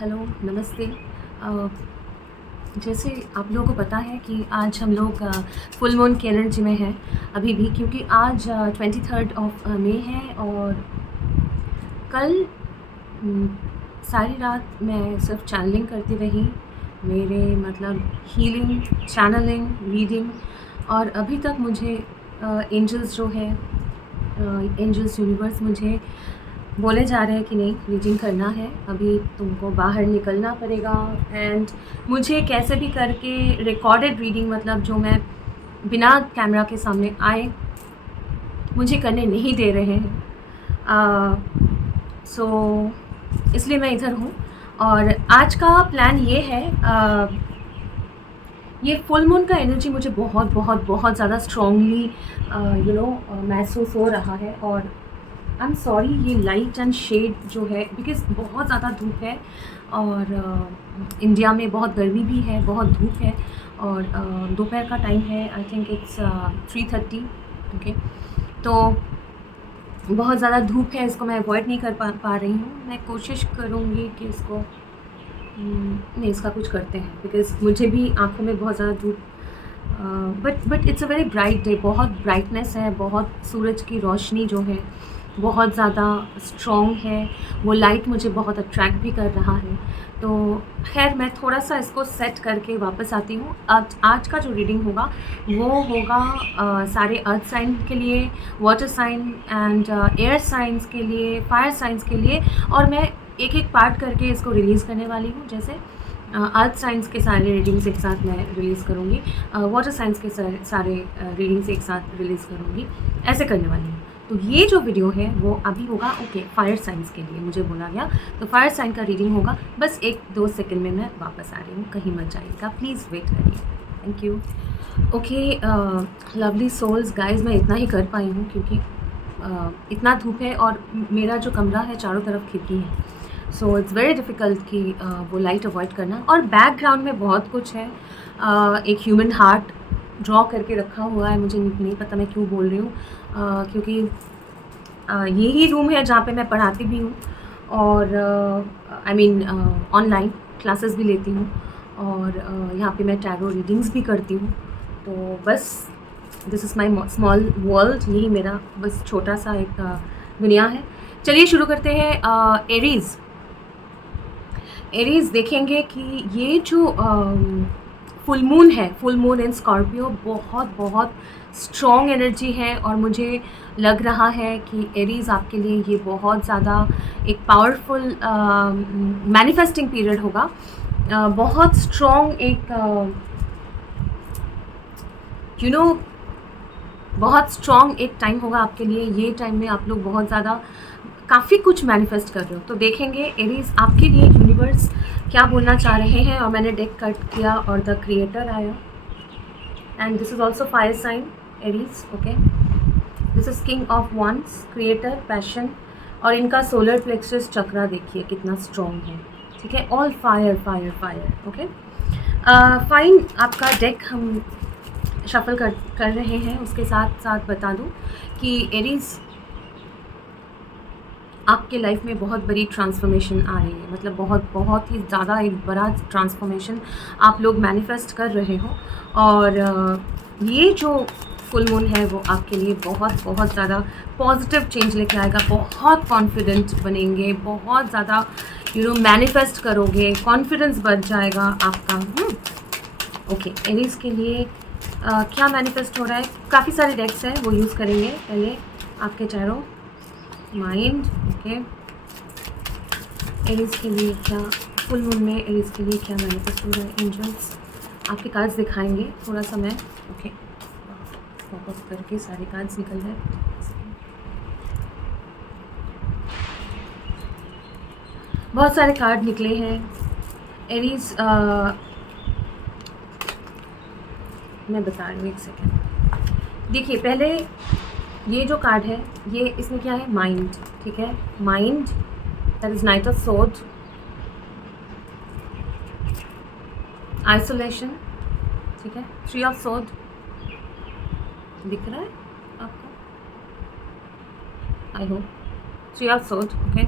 Hello, नमस्ते। जैसे आप लोगों को पता है कि आज हम लोग फुल मून की एनर्जी में हैं अभी भी, क्योंकि आज 23 ऑफ मई है। और कल सारी रात मैं सिर्फ चैनलिंग करती रही, मेरे मतलब हीलिंग, चैनलिंग, रीडिंग। और अभी तक मुझे एंजल्स जो है, एंजल्स यूनिवर्स मुझे बोले जा रहे हैं कि नहीं, रीडिंग करना है, अभी तुमको बाहर निकलना पड़ेगा। एंड मुझे कैसे भी करके रिकॉर्डेड रीडिंग, मतलब जो मैं बिना कैमरा के सामने आए, मुझे करने नहीं दे रहे हैं। सो इसलिए मैं इधर हूँ। और आज का प्लान ये है, ये फुल मून का एनर्जी मुझे बहुत बहुत बहुत ज़्यादा स्ट्रॉन्गली महसूस हो रहा है। और आई एम सॉरी, ये लाइट एंड शेड जो है, बिकॉज बहुत ज़्यादा धूप है और इंडिया में बहुत गर्मी भी है, बहुत धूप है। और दोपहर का टाइम है, आई थिंक इट्स 3:30। ओके, तो बहुत ज़्यादा धूप है, इसको मैं अवॉइड नहीं कर पा रही हूँ। मैं कोशिश करूँगी कि इसको नहीं, इसका कुछ करते हैं, बिकॉज मुझे भी आँखों में बहुत ज़्यादा धूप, but it's a very bright day, बहुत ब्राइटनेस है, बहुत सूरज की रोशनी जो है बहुत ज़्यादा स्ट्रॉन्ग है, वो लाइट मुझे बहुत अट्रैक्ट भी कर रहा है। तो खैर, मैं थोड़ा सा इसको सेट करके वापस आती हूँ। आज का जो रीडिंग होगा वो होगा सारे अर्थ साइन के लिए, water sign and air signs के लिए, फायर साइंस के लिए। और मैं एक एक पार्ट करके इसको रिलीज़ करने वाली हूँ। जैसे अर्थ साइंस के सारे रीडिंग्स एक साथ मैं रिलीज़ करूँगी, वाटर साइंस के सारे रीडिंग्स एक साथ रिलीज़ करूँगी, ऐसे करने वाली हूँ। तो ये जो वीडियो है वो अभी होगा, ओके, फायर साइंस के लिए मुझे बोला गया, तो फायर साइन का रीडिंग होगा। बस 1-2 सेकंड में मैं वापस आ रही हूँ, कहीं मत जाइएगा, प्लीज़ वेट करिए। Thank you. Okay lovely souls, guys, मैं इतना ही कर पाई हूँ क्योंकि इतना धूप है और मेरा जो कमरा है चारों तरफ खिड़की है, सो इट्स वेरी डिफ़िकल्ट कि वो लाइट अवॉइड करना। और बैकग्राउंड में बहुत कुछ है, एक ह्यूमन हार्ट ड्रॉ करके रखा हुआ है, मुझे नहीं पता मैं क्यों बोल रही हूँ, क्योंकि यही रूम है जहाँ पे मैं पढ़ाती भी हूँ और आई मीन ऑनलाइन क्लासेस भी लेती हूँ। और यहाँ पे मैं टैरो रीडिंग्स भी करती हूँ। तो बस this is my small world, यही मेरा बस छोटा सा एक दुनिया है। चलिए शुरू करते हैं। एरीज़ देखेंगे कि ये जो फुल मून है, फुल मून इन स्कॉर्पियो, बहुत बहुत स्ट्रॉन्ग एनर्जी है। और मुझे लग रहा है कि एरीज़ आपके लिए ये बहुत ज़्यादा एक पावरफुल मैनिफेस्टिंग पीरियड होगा। बहुत स्ट्रॉन्ग एक बहुत स्ट्रॉन्ग एक टाइम होगा आपके लिए। ये टाइम में आप लोग बहुत ज़्यादा काफ़ी कुछ मैनिफेस्ट कर रहे हो। तो देखेंगे एरीज़ आपके लिए यूनिवर्स क्या बोलना चाह रहे हैं। और मैंने डेक कट किया और द क्रिएटर आया, and this is also fire sign Aries. Okay, this is king of wands, creator, passion. और इनका सोलर प्लेक्सस चक्रा देखिए कितना स्ट्रॉन्ग है, ठीक है, all fire fire fire. Okay fine, आपका डेक हम शफल कर रहे हैं। उसके साथ साथ बता दूं कि एरीज़ आपके लाइफ में बहुत बड़ी ट्रांसफॉर्मेशन आ रही है, मतलब बहुत ही ज़्यादा एक बड़ा ट्रांसफॉर्मेशन आप लोग मैनिफेस्ट कर रहे हो। और ये जो फुल मून है वो आपके लिए बहुत बहुत ज़्यादा पॉजिटिव चेंज लेके आएगा। बहुत कॉन्फिडेंट बनेंगे, बहुत ज़्यादा मैनिफेस्ट करोगे, कॉन्फिडेंस बढ़ जाएगा आपका। ओके, एरीज़ के लिए क्या मैनिफेस्ट हो रहा है, काफ़ी सारे डेक्स हैं, वो यूज़ करेंगे। पहले आपके टैरो माइंड। ओके, एरीज़ के लिए क्या फुल मून में, एरीज़ के लिए क्या मैनिफेस्ट हो रहा है। एंजल्स आपके कार्ड्स दिखाएंगे, थोड़ा सा मैं ओके फोकस करके सारे कार्ड्स निकल रहे हैं। बहुत सारे कार्ड निकले हैं एरीज़। मैं बता रही हूँ, एक सेकेंड। देखिए, पहले ये जो कार्ड है, ये इसमें क्या है, माइंड, ठीक है, mind, that is knight of sword, isolation, ठीक है, थ्री ऑफ सोर्ड दिख रहा है आपको, I hope, three of sword. Okay,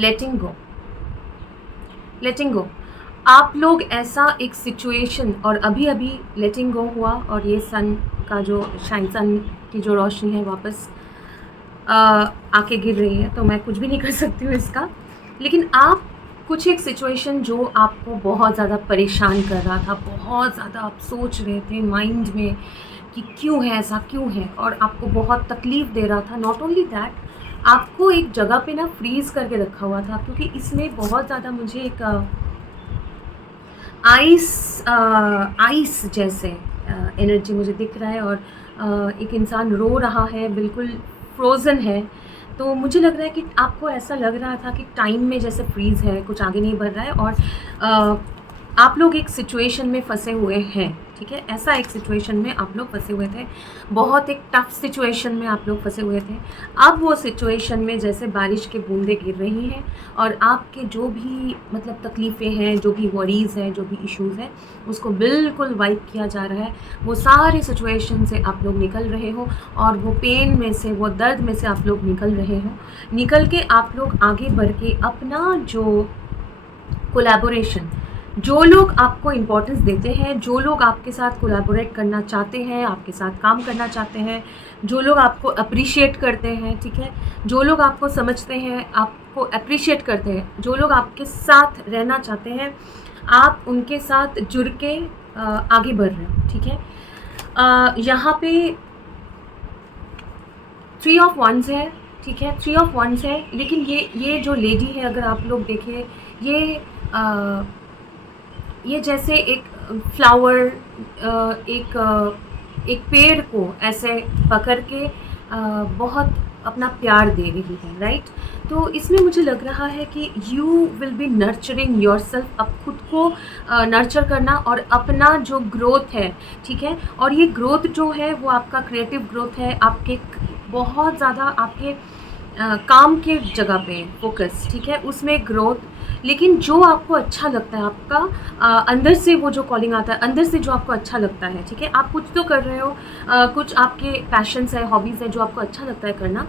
letting go, letting go. आप लोग ऐसा एक सिचुएशन, और अभी अभी लेटिंग गो हुआ और ये सन का जो सन की जो रोशनी है वापस आके गिर रही है, तो मैं कुछ भी नहीं कर सकती हूँ इसका। लेकिन आप कुछ एक सिचुएशन जो आपको बहुत ज़्यादा परेशान कर रहा था, बहुत ज़्यादा आप सोच रहे थे माइंड में कि क्यों है ऐसा, क्यों है, और आपको बहुत तकलीफ़ दे रहा था। नॉट ओनली दैट, आपको एक जगह पे ना फ्रीज़ करके रखा हुआ था, क्योंकि इसमें बहुत ज़्यादा मुझे एक आइस जैसे एनर्जी मुझे दिख रहा है, और एक इंसान रो रहा है, बिल्कुल फ्रोज़न है। तो मुझे लग रहा है कि आपको ऐसा लग रहा था कि टाइम में जैसे फ्रीज़ है, कुछ आगे नहीं बढ़ रहा है, और आप लोग एक सिचुएशन में फंसे हुए हैं, ठीक है? ऐसा एक सिचुएशन में आप लोग फंसे हुए थे, बहुत एक टफ सिचुएशन में आप लोग फंसे हुए थे। अब वो सिचुएशन में जैसे बारिश की बूंदें गिर रही हैं, और आपके जो भी मतलब तकलीफ़ें हैं, जो भी वरीज़ हैं, जो भी इश्यूज़ हैं, उसको बिल्कुल वाइप किया जा रहा है। वो सारी सिचुएशन से आप लोग निकल रहे हो, और वो पेन में से, वो दर्द में से आप लोग निकल रहे हो। निकल के आप लोग आगे बढ़ के अपना जो कोलैबोरेशन, जो लोग आपको इम्पोर्टेंस देते हैं, जो लोग आपके साथ कोलैबोरेट करना चाहते हैं, आपके साथ काम करना चाहते हैं, जो लोग आपको अप्रिशिएट करते हैं, ठीक है, जो लोग आपको समझते हैं, आपको अप्रिशिएट करते हैं, जो लोग आपके साथ रहना चाहते हैं, आप उनके साथ जुड़ के आगे बढ़ रहे हो, ठीक है। यहाँ पे 3 ऑफ वंस है, ठीक है, 3 ऑफ वंस है, लेकिन ये जो लेडी है, अगर आप लोग देखें, ये जैसे एक फ्लावर, एक पेड़ को ऐसे पकड़ के बहुत अपना प्यार दे रही है, राइट? तो इसमें मुझे लग रहा है कि you will be nurturing yourself, अब खुद को नर्चर करना, और अपना जो ग्रोथ है, ठीक है, और ये ग्रोथ जो है वो आपका क्रिएटिव ग्रोथ है, आपके बहुत ज़्यादा आपके काम के जगह पे फोकस, ठीक है, उसमें ग्रोथ। लेकिन जो आपको अच्छा लगता है, आपका अंदर से वो जो कॉलिंग आता है, अंदर से जो आपको अच्छा लगता है, ठीक है, आप कुछ तो कर रहे हो, कुछ आपके पैशंस है, हॉबीज़ है, जो आपको अच्छा लगता है करना,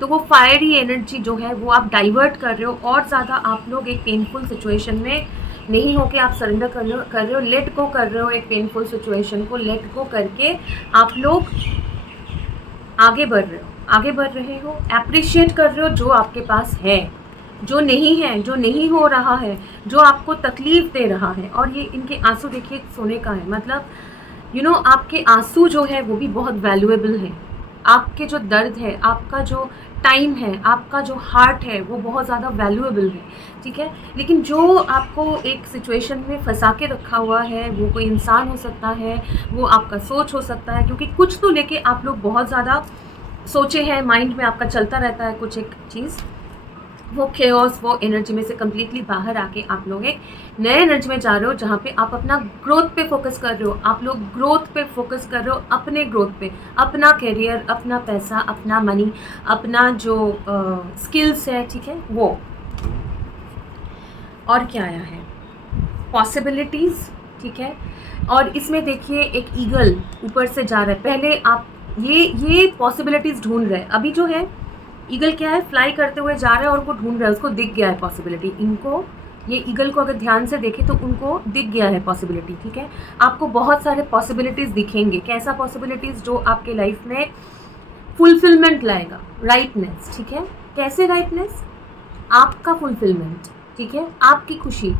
तो वो फायरी एनर्जी जो है वो आप डाइवर्ट कर रहे हो, और ज़्यादा आप लोग एक पेनफुल सिचुएशन में नहीं होके आप सरेंडर कर रहे हो, लेट गो कर रहे हो, एक पेनफुल सिचुएशन को लेट गो करके आप लोग आगे बढ़ रहे हो, आगे बढ़ रहे हो, एप्रिशिएट कर रहे हो जो आपके पास है, जो नहीं है, जो नहीं हो रहा है, जो आपको तकलीफ़ दे रहा है। और ये इनके आंसू देखिए सोने का है, मतलब आपके आंसू जो है वो भी बहुत वैल्यूएबल है। आपके जो दर्द है, आपका जो टाइम है, आपका जो हार्ट है, वो बहुत ज़्यादा वैल्यूएबल है, ठीक है। लेकिन जो आपको एक सिचुएशन में फंसा के रखा हुआ है, वो कोई इंसान हो सकता है, वो आपका सोच हो सकता है, क्योंकि कुछ तो लेके आप लोग बहुत ज़्यादा सोचे हैं, माइंड में आपका चलता रहता है कुछ एक चीज़, वो केओस, वो एनर्जी में से कम्प्लीटली बाहर आके आप लोग एक नए एनर्जी में जा रहे हो, जहाँ पे आप अपना ग्रोथ पे फोकस कर रहे हो, आप लोग ग्रोथ पे फोकस कर रहे हो, अपने ग्रोथ पे, अपना करियर, अपना पैसा, अपना मनी, अपना जो स्किल्स है, ठीक है, वो। और क्या आया है, पॉसिबिलिटीज़, ठीक है। और इसमें देखिए एक ईगल ऊपर से जा रहा है, पहले आप ये पॉसिबिलिटीज़ ढूंढ रहे हैं। अभी जो है ईगल क्या है, फ्लाई करते हुए जा रहा है और वो ढूंढ रहा है, उसको दिख गया है पॉसिबिलिटी। इनको, ये ईगल को अगर ध्यान से देखें तो उनको दिख गया है पॉसिबिलिटी, ठीक है। आपको बहुत सारे पॉसिबिलिटीज़ दिखेंगे, कैसा पॉसिबिलिटीज़, जो आपके लाइफ में फुलफिलमेंट लाएगा, राइटनेस, ठीक है। कैसे राइटनेस, आपका फुलफिलमेंट, ठीक है, आपकी खुशी,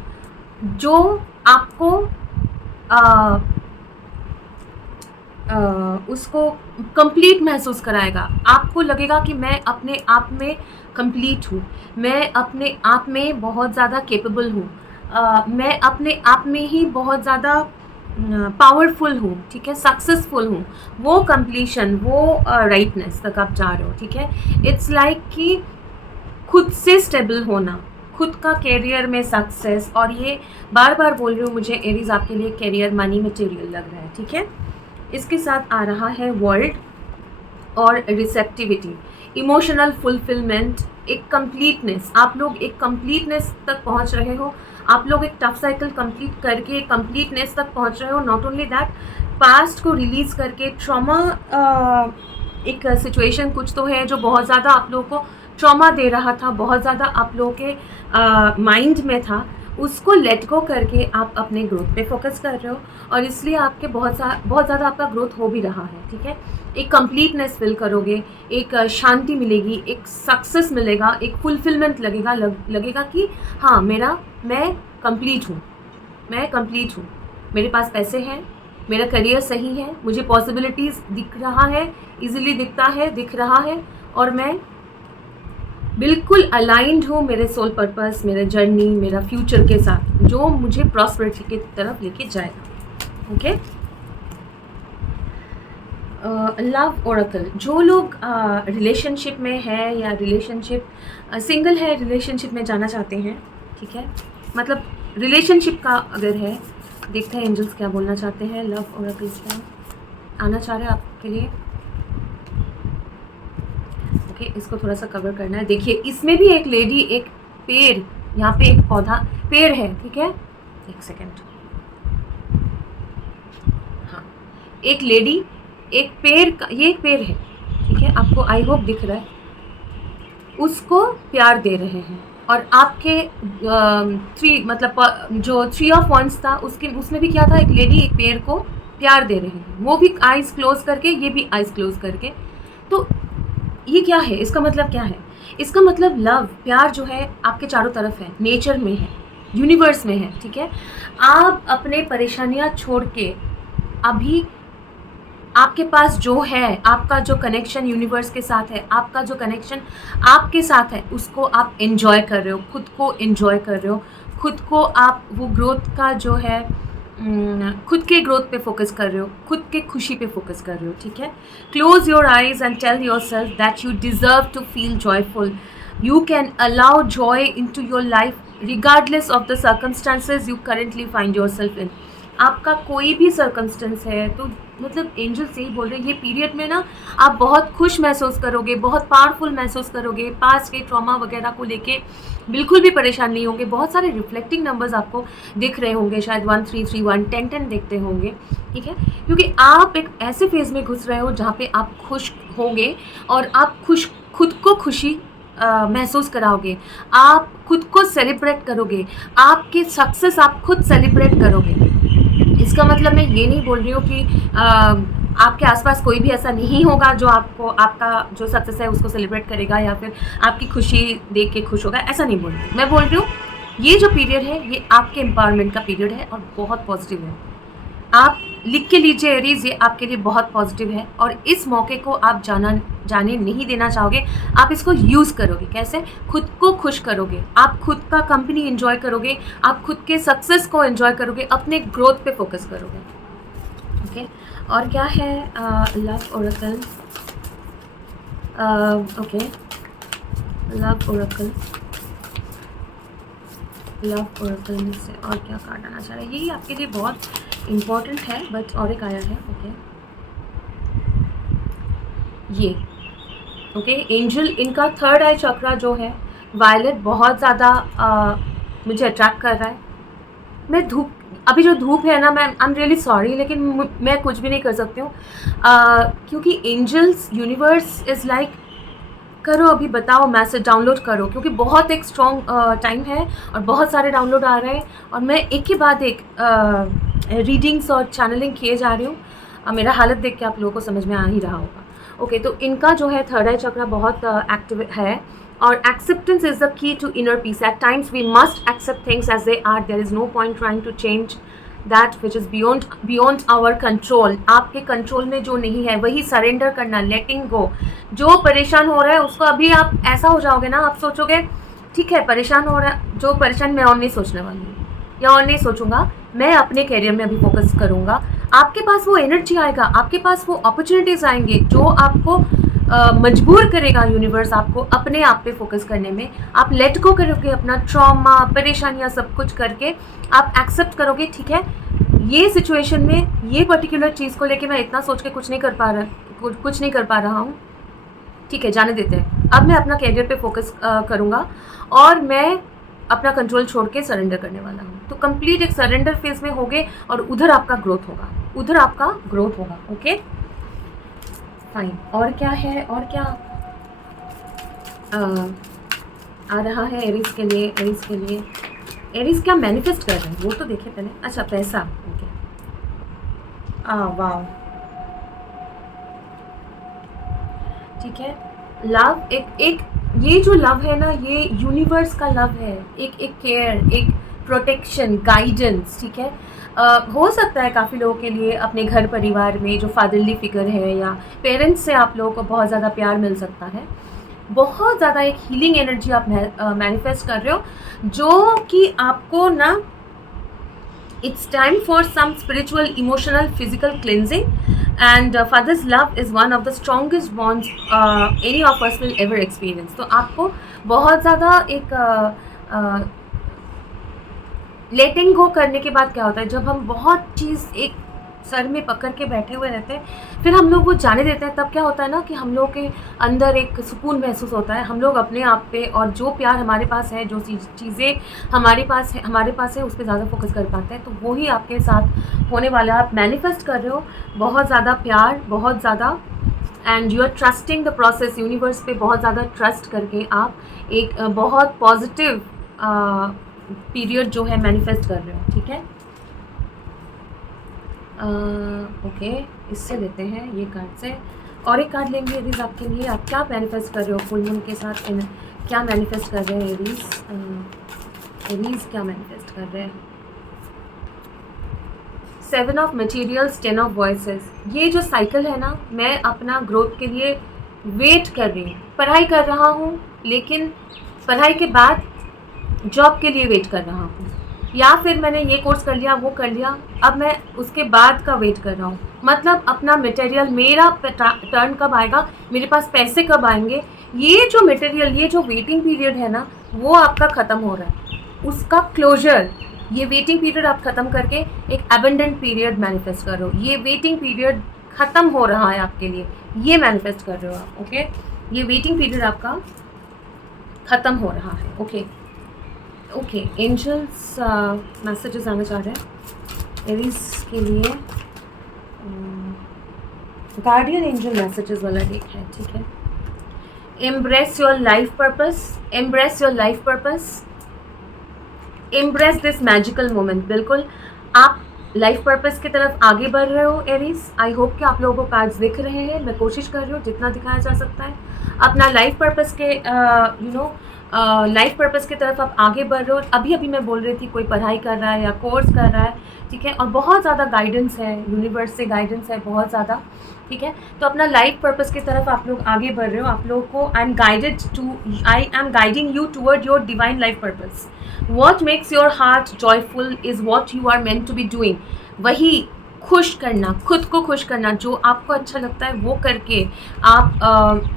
जो आपको उसको कंप्लीट महसूस कराएगा। आपको लगेगा कि मैं अपने आप में कंप्लीट हूँ, मैं अपने आप में बहुत ज़्यादा कैपेबल हूँ, मैं अपने आप में ही बहुत ज़्यादा पावरफुल हूँ, ठीक है, सक्सेसफुल हूँ। वो कंप्लीशन, वो राइटनेस तक आप जा रहे हो, ठीक है। इट्स लाइक कि खुद से स्टेबल होना, खुद का करियर में सक्सेस। और ये बार बार बोल रही हूँ, मुझे एरीज आपके लिए करियर, मनी, मटेरियल लग रहा है, ठीक है। इसके साथ आ रहा है वर्ल्ड और रिसेप्टिविटी, इमोशनल फुलफिलमेंट, एक कंप्लीटनेस। आप लोग एक कंप्लीटनेस तक पहुंच रहे हो, आप लोग एक टफ साइकिल कंप्लीट करके कंप्लीटनेस तक पहुंच रहे हो। नॉट ओनली दैट, पास्ट को रिलीज़ करके ट्रॉमा, एक सिचुएशन कुछ तो है जो बहुत ज़्यादा आप लोगों को ट्रॉमा दे रहा था, बहुत ज़्यादा आप लोगों के माइंड में था, उसको लेट गो करके आप अपने ग्रोथ पे फोकस कर रहे हो, और इसलिए आपके बहुत ज़्यादा आपका ग्रोथ हो भी रहा है, ठीक है। एक कंप्लीटनेस फील करोगे, एक शांति मिलेगी, एक सक्सेस मिलेगा, एक फुलफिलमेंट लगेगा कि हाँ मैं कंप्लीट हूँ, मेरे पास पैसे हैं, मेरा करियर सही है, मुझे पॉसिबिलिटीज़ दिख रहा है, इजीली दिख रहा है, और मैं बिल्कुल अलाइंड हूँ मेरे सोल पर्पस, मेरे जर्नी, मेरा फ्यूचर के साथ, जो मुझे प्रॉस्पेरिटी की तरफ लेके जाएगा। ओके, लव ओरेकल, जो लोग रिलेशनशिप में है या रिलेशनशिप सिंगल है, रिलेशनशिप में जाना चाहते हैं, ठीक है, मतलब रिलेशनशिप का अगर है, देखते हैं एंजल्स क्या बोलना चाहते हैं। लव ओरेकल क्या आना चाह रहे हैं आपके लिए। ओके, इसको थोड़ा सा कवर करना है। देखिए, इसमें भी एक लेडी, एक पेड़, यहाँ पे एक पौधा पेड़ है, ठीक है, एक सेकेंड, हाँ, एक लेडी, एक पेड़ का, ये एक पेड़ है, ठीक है, आपको आई होप दिख रहा है, उसको प्यार दे रहे हैं, और आपके जो 3 ऑफ वंस था, उसमें भी क्या था, एक लेडी एक पेड़ को प्यार दे रहे हैं, वो भी आइज क्लोज करके, ये भी आइज क्लोज करके। तो ये क्या है, इसका मतलब क्या है? इसका मतलब लव, प्यार जो है आपके चारों तरफ है, नेचर में है, यूनिवर्स में है, ठीक है। आप अपने परेशानियां छोड़ के अभी आपके पास जो है, आपका जो कनेक्शन यूनिवर्स के साथ है, आपका जो कनेक्शन आपके साथ है, उसको आप एंजॉय कर रहे हो, खुद को एंजॉय कर रहे हो, खुद को आप वो ग्रोथ का जो है खुद के ग्रोथ पे फोकस कर रहे हो, खुद के खुशी पे फोकस कर रहे हो, ठीक है। Close your eyes and tell yourself that you deserve to feel joyful, you can allow joy into your life regardless of the circumstances you currently find yourself in. आपका कोई भी circumstance है, तो मतलब angel से ही बोल रहे हैं, ये पीरियड में ना आप बहुत खुश महसूस करोगे, बहुत पावरफुल महसूस करोगे, पास्ट के ट्रॉमा वगैरह को लेके बिल्कुल भी परेशान नहीं होंगे। बहुत सारे रिफ्लेक्टिंग नंबर्स आपको दिख रहे होंगे, शायद 1331 1010 देखते होंगे, ठीक है, क्योंकि आप एक ऐसे फेज में घुस रहे हो जहाँ पे आप खुश होंगे, और आप खुद को खुशी महसूस कराओगे, आप खुद को सेलिब्रेट करोगे, आपके सक्सेस आप खुद सेलिब्रेट करोगे। इसका मतलब मैं ये नहीं बोल रही हूँ कि आपके आसपास कोई भी ऐसा नहीं होगा जो आपको, आपका जो सक्सेस है उसको सेलिब्रेट करेगा, या फिर आपकी खुशी देख के खुश होगा, ऐसा नहीं बोल रही। मैं बोल रही हूँ ये जो पीरियड है, ये आपके एम्पावरमेंट का पीरियड है, और बहुत पॉजिटिव है। आप लिख के लीजिए एरीज, ये आपके लिए बहुत पॉजिटिव है, और इस मौके को आप जाने नहीं देना चाहोगे। आप इसको यूज़ करोगे, कैसे? खुद को खुश करोगे, आप खुद का कंपनी एंजॉय करोगे, आप खुद के सक्सेस को एंजॉय करोगे, अपने ग्रोथ पे फोकस करोगे। ओके, और क्या है love Oracle? Okay, love Oracle में से और क्या कार्ड आना चाह रहा है? यही आपके लिए बहुत इम्पॉर्टेंट है, बट और एक आया है। ओके, ये ओके, एंजल, इनका थर्ड आई चक्रा जो है वायलेट, बहुत ज़्यादा मुझे अट्रैक्ट कर रहा है। मैं अभी जो धूप है ना, मैं आई एम रियली सॉरी, लेकिन मैं कुछ भी नहीं कर सकती हूँ, क्योंकि एंजल्स, यूनिवर्स इज़ लाइक, करो अभी, बताओ, मैसेज डाउनलोड करो, क्योंकि बहुत एक स्ट्रॉन्ग टाइम है और बहुत सारे डाउनलोड आ रहे हैं, और मैं एक के बाद एक रीडिंग्स और चैनलिंग किए जा रही हूँ। मेरा हालत देख के आप लोगों को समझ में आ ही रहा होगा। ओके, तो इनका जो है थर्ड आई चक्रा बहुत एक्टिव है, और acceptance is the key to inner peace. At times we must accept things as they are, there is no point trying to change that which is beyond our control. आपके control में जो नहीं है वही surrender करना, लेटिंग गो। जो परेशान हो रहा है उसको, अभी आप ऐसा हो जाओगे ना, आप सोचोगे ठीक है परेशान हो रहा है, जो परेशान, मैं और नहीं सोचने वाली हूँ, या और नहीं सोचूंगा, मैं अपने करियर में अभी फोकस करूँगा। आपके पास वो एनर्जी आएगा, आपके पास वो अपॉर्चुनिटीज़ आएंगे जो आपको मजबूर करेगा यूनिवर्स आपको अपने आप पे फोकस करने में। आप लेट गो करोगे अपना ट्रॉमा, परेशानियाँ, सब कुछ करके आप एक्सेप्ट करोगे, ठीक है, ये सिचुएशन में ये पर्टिकुलर चीज़ को लेके मैं इतना सोच के कुछ नहीं कर पा रहा हूँ, ठीक है, जाने देते हैं। अब मैं अपना करियर पे फोकस करूँगा, और मैं अपना कंट्रोल छोड़ के सरेंडर करने वाला हूँ। तो कंप्लीट एक सरेंडर फेज में होगे, और उधर आपका ग्रोथ होगा, ओके, फाइन। और क्या है, और क्या आ रहा है एरीज के लिए? एरीज क्या मैनिफेस्ट कर रहे हैं वो तो देखिए पहले। अच्छा, पैसा, ओके, वाह, ठीक है। लव, एक ये जो लव है ना, ये यूनिवर्स का लव है, एक केयर, एक प्रोटेक्शन, गाइडेंस, ठीक है। हो सकता है काफ़ी लोगों के लिए अपने घर परिवार में जो फादरली फिगर है या पेरेंट्स से आप लोगों को बहुत ज़्यादा प्यार मिल सकता है। बहुत ज़्यादा एक हीलिंग एनर्जी आप मैनिफेस्ट कर रहे हो, जो कि आपको ना it's time for some spiritual, emotional, physical cleansing, and father's love is one of the strongest bonds any of us will ever experience. तो आपको बहुत ज़्यादा एक लेटिंग गो करने के बाद क्या होता है, जब हम बहुत चीज़ एक सर में पकड़ के बैठे हुए रहते हैं, फिर हम लोग वो जाने देते हैं, तब क्या होता है ना कि हम लोग के अंदर एक सुकून महसूस होता है। हम लोग अपने आप पे और जो प्यार हमारे पास है, जो चीज़ें हमारे पास है उस पर ज़्यादा फोकस कर पाते हैं। तो वही आपके साथ होने वाला है। आप मैनिफेस्ट कर रहे हो बहुत ज़्यादा प्यार, बहुत ज़्यादा, and you are trusting the process. Universe पे बहुत ज़्यादा ट्रस्ट करके आप एक बहुत पॉजिटिव पीरियड जो है मैनिफेस्ट कर रहे हो, ठीक है। ओके, इससे लेते हैं ये कार्ड से, और एक कार्ड लेंगे एरीज आपके लिए। आप क्या मैनिफेस्ट कर रहे हो फुल मून के साथ, क्या मैनिफेस्ट कर रहे हैं एरीज? एरीज क्या मैनिफेस्ट कर रहे हैं? 7 ऑफ मटेरियल्स, 10 ऑफ वॉइसेस। ये जो साइकिल है ना, मैं अपना ग्रोथ के लिए वेट कर रही हूँ, पढ़ाई कर रहा हूँ, लेकिन पढ़ाई के बाद जॉब के लिए वेट कर रहा हूँ, या फिर मैंने ये कोर्स कर लिया, वो कर लिया, अब मैं उसके बाद का वेट कर रहा हूँ। मतलब अपना मटेरियल, मेरा टर्न कब आएगा, मेरे पास पैसे कब आएंगे, ये जो मटेरियल, ये जो वेटिंग पीरियड है ना, वो आपका ख़त्म हो रहा है, उसका क्लोजर। ये वेटिंग पीरियड आप ख़त्म करके एक एबंडेंट पीरियड मैनिफेस्ट करो। ये वेटिंग पीरियड ख़त्म हो रहा है आपके लिए, ये मैनिफेस्ट कर रहे हो आप, ओके। ये वेटिंग पीरियड आपका ख़त्म हो रहा है, ओके। ओके, एंजल्स मैसेजेस आना चाह रहे हैं एरीज के लिए। गार्डियन एंजल मैसेजेस वाला डेक है, ठीक है। Embrace your life purpose, embrace your life purpose, embrace this magical moment. बिल्कुल आप लाइफ पर्पस की तरफ आगे बढ़ रहे हो एरीज। आई होप कि आप लोगों को कार्ड्स दिख रहे हैं। मैं कोशिश कर रही हूँ जितना दिखाया जा सकता है, अपना लाइफ पर्पस के लाइफ पर्पस की तरफ आप आगे बढ़ रहे हो। अभी मैं बोल रही थी कोई पढ़ाई कर रहा है या कोर्स कर रहा है, ठीक है, और बहुत ज़्यादा गाइडेंस है, यूनिवर्स से गाइडेंस है बहुत ज़्यादा, ठीक है। तो अपना लाइफ पर्पस की तरफ आप लोग आगे बढ़ रहे हो। आप लोगों को I am guiding you toward your divine life purpose. What makes your heart joyful is what you are meant to be doing. वही खुश करना, खुद को खुश करना, जो आपको अच्छा लगता है वो करके आप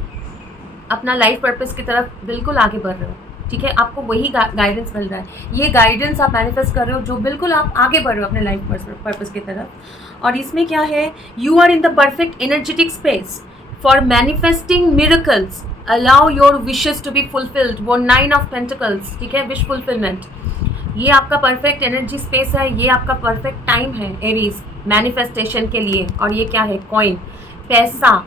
अपना लाइफ पर्पस की तरफ बिल्कुल आगे बढ़ रहे हो, ठीक है। आपको वही गाइडेंस मिल रहा है, ये गाइडेंस आप मैनिफेस्ट कर रहे हो, जो बिल्कुल आप आगे बढ़ रहे हो अपने लाइफ पर्पस की तरफ। और इसमें क्या है, you are in the perfect energetic space for manifesting miracles, allow your wishes to be fulfilled. वो 9 ऑफ पेंटिकल्स, ठीक है, विश फुलफिलमेंट। ये आपका परफेक्ट एनर्जी स्पेस है, ये आपका परफेक्ट टाइम है एरीज मैनिफेस्टेशन के लिए। और ये क्या है, कॉइन, पैसा,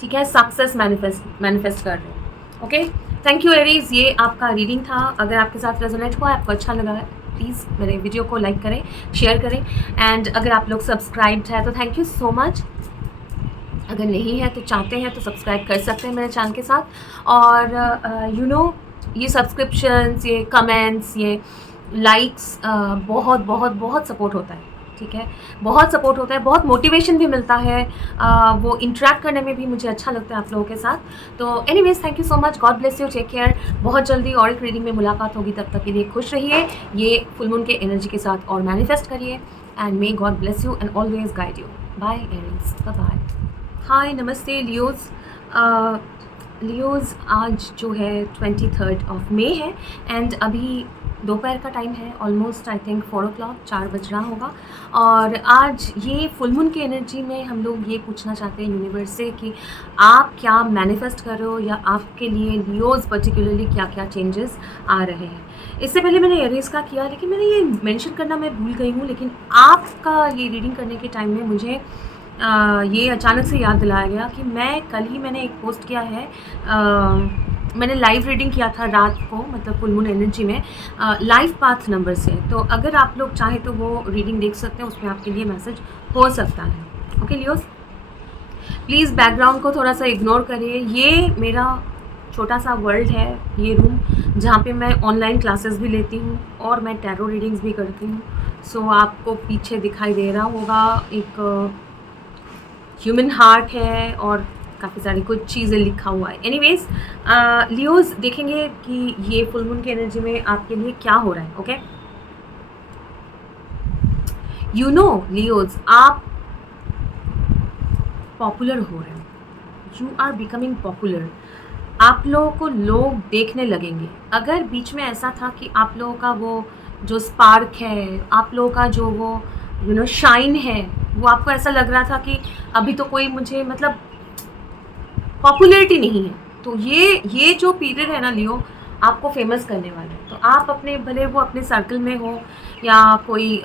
ठीक है, सक्सेस मैनिफेस्ट कर रहे हो, ओके। थैंक यू एरीज, ये आपका रीडिंग था। अगर आपके साथ रेजोनेट हुआ, आपको अच्छा लगा है, प्लीज़ मेरे वीडियो को लाइक करें, शेयर करें, एंड अगर आप लोग सब्सक्राइब्ड है तो थैंक यू सो मच। अगर नहीं है तो चाहते हैं तो सब्सक्राइब कर सकते हैं मेरे चैनल के साथ। और ये सब्सक्रिप्शंस, ये कमेंट्स, ये लाइक्स बहुत बहुत बहुत सपोर्ट होता है, ठीक है, बहुत सपोर्ट होता है, बहुत मोटिवेशन भी मिलता है। वो इंटरेक्ट करने में भी मुझे अच्छा लगता है आप लोगों के साथ। तो anyways, thank you so much, God bless you, take care. बहुत जल्दी और एक रीडिंग में मुलाकात होगी, तब तक के लिए खुश रहिए, ये फुल मून के एनर्जी के साथ और मैनिफेस्ट करिए, and may God bless you and always guide you. Bye Aries, bye bye. Hi, नमस्ते लियोज। लियोज आज जो है 23 ऑफ मई है, एंड अभी दोपहर का टाइम है, ऑलमोस्ट आई थिंक 4 o'clock, 4 बज रहा होगा। और आज ये फुल मून की एनर्जी में हम लोग ये पूछना चाहते हैं यूनिवर्स से कि आप क्या मैनिफेस्ट कर रहे हो, या आपके लिए लियोज पर्टिकुलरली क्या क्या चेंजेस आ रहे हैं। इससे पहले मैंने एरीज का किया, लेकिन मैंने ये मेंशन करना मैं भूल गई हूँ, लेकिन आपका ये रीडिंग करने के टाइम में मुझे ये अचानक से याद दिलाया गया कि मैंने एक पोस्ट किया है मैंने लाइव रीडिंग किया था रात को, मतलब फुल मून एनर्जी में, लाइव पाथ नंबर से। तो अगर आप लोग चाहें तो वो रीडिंग देख सकते हैं, उसमें आपके लिए मैसेज हो सकता है। ओके लियोस, प्लीज़ बैकग्राउंड को थोड़ा सा इग्नोर करिए। ये मेरा छोटा सा वर्ल्ड है, ये रूम, जहाँ पे मैं ऑनलाइन क्लासेस भी लेती हूँ और मैं टैरो रीडिंग्स भी करती हूँ। सो आपको पीछे दिखाई दे रहा होगा एक ह्यूमन हार्ट है और काफ़ी सारी कुछ चीज़ें लिखा हुआ है। एनीवेज लियोज, देखेंगे कि ये फुल मून की एनर्जी में आपके लिए क्या हो रहा है। ओके, यू नो लियोज, आप पॉपुलर हो रहे हैं, यू आर बिकमिंग पॉपुलर। आप लोगों को लोग देखने लगेंगे। अगर बीच में ऐसा था कि आप लोगों का वो जो स्पार्क है, आप लोगों का जो वो शाइन है, वो आपको ऐसा लग रहा था कि अभी तो कोई मुझे मतलब पॉपुलैरिटी नहीं है, तो ये जो पीरियड है ना लियो, आपको फेमस करने वाला है। तो आप अपने, भले वो अपने सर्कल में हो या कोई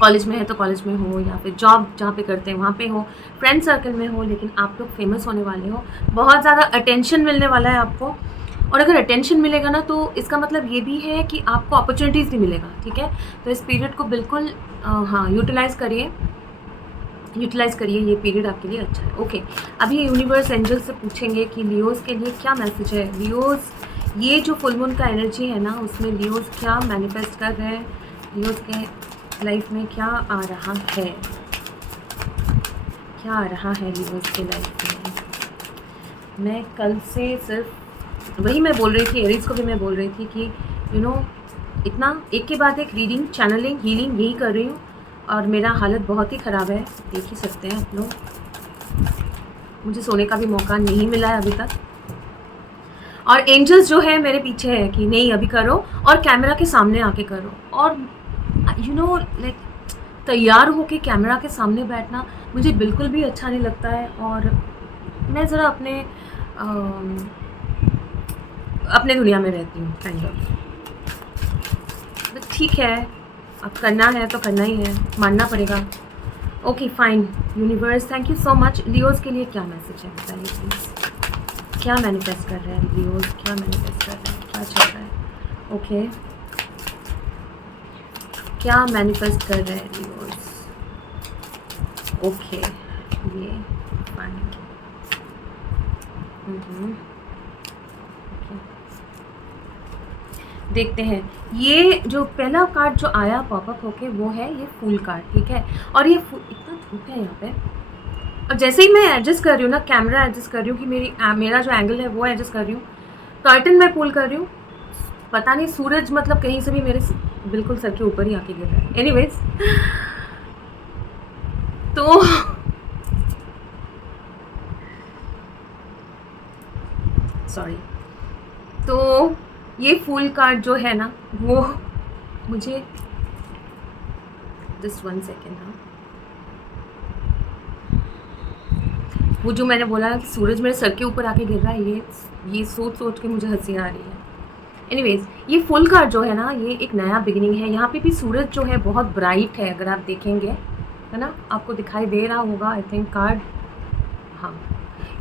कॉलेज में है तो कॉलेज में हो, या फिर जॉब जहाँ पे करते हैं वहाँ पे हो, फ्रेंड सर्कल में हो, लेकिन आप लोग फेमस होने वाले हो। बहुत ज़्यादा अटेंशन मिलने वाला है आपको, और अगर अटेंशन मिलेगा ना तो इसका मतलब ये भी है कि आपको अपॉर्चुनिटीज़ भी मिलेगा। ठीक है, तो इस पीरियड को बिल्कुल हाँ यूटिलाइज़ करिए, ये पीरियड आपके लिए अच्छा है। ओके, अभी यूनिवर्स एंजल से पूछेंगे कि लियोज़ के लिए क्या मैसेज है। लियोज़, ये जो फुल मून का एनर्जी है ना, उसमें लियोज़ क्या मैनिफेस्ट कर रहे हैं, लियोज़ के लाइफ में क्या आ रहा है, क्या आ रहा है लियोज़ के लाइफ में। मैं कल से सिर्फ वही मैं बोल रही थी, एरीज को भी मैं बोल रही थी कि इतना एक के बाद एक रीडिंग, चैनलिंग, हीलिंग यही कर रही हूँ, और मेरा हालत बहुत ही ख़राब है, देख ही सकते हैं आप लोग। मुझे सोने का भी मौका नहीं मिला है अभी तक, और एंजल्स जो है मेरे पीछे है कि नहीं अभी करो, और कैमरा के सामने आके करो। और लाइक तैयार होके कैमरा के सामने बैठना मुझे बिल्कुल भी अच्छा नहीं लगता है, और मैं ज़रा अपने दुनिया में रहती हूँ काइंड ऑफ। ठीक है, अब करना है तो करना ही है, मानना पड़ेगा। Okay fine, universe thank you so much. Leos के लिए क्या मैसेज है बताइए प्लीज़, क्या मैनिफेस्ट कर रहे हैं लियोज़, क्या मैनिफेस्ट कर रहे हैं, क्या चल रहा है। ओके, क्या मैनिफेस्ट कर रहे हैं लियोज़। ओके, ये फाइन। देखते हैं, ये जो पहला कार्ड जो आया पॉपअप होके वो है ये फूल कार्ड। ठीक है, और ये इतना धूप है यहाँ पे, और जैसे ही मैं एडजस्ट कर रही हूँ ना, कैमरा एडजस्ट कर रही हूँ कि मेरा जो एंगल है वो एडजस्ट कर रही हूँ, कर्टन मैं पुल कर रही हूँ, पता नहीं सूरज मतलब कहीं से भी मेरे बिल्कुल सर के ऊपर ही आके गिर रहा है। एनीवेज, तो सॉरी, तो ये फूल कार्ड जो है ना, वो मुझे जस्ट 1 सेकेंड, हाँ, वो जो मैंने बोला कि सूरज मेरे सर के ऊपर आके गिर रहा है, ये सोच के मुझे हंसी आ रही है। एनीवेज, ये फुल कार्ड जो है ना, ये एक नया बिगिनिंग है। यहाँ पे भी सूरज जो है बहुत ब्राइट है, अगर आप देखेंगे, है ना, आपको दिखाई दे रहा होगा आई थिंक कार्ड, हाँ,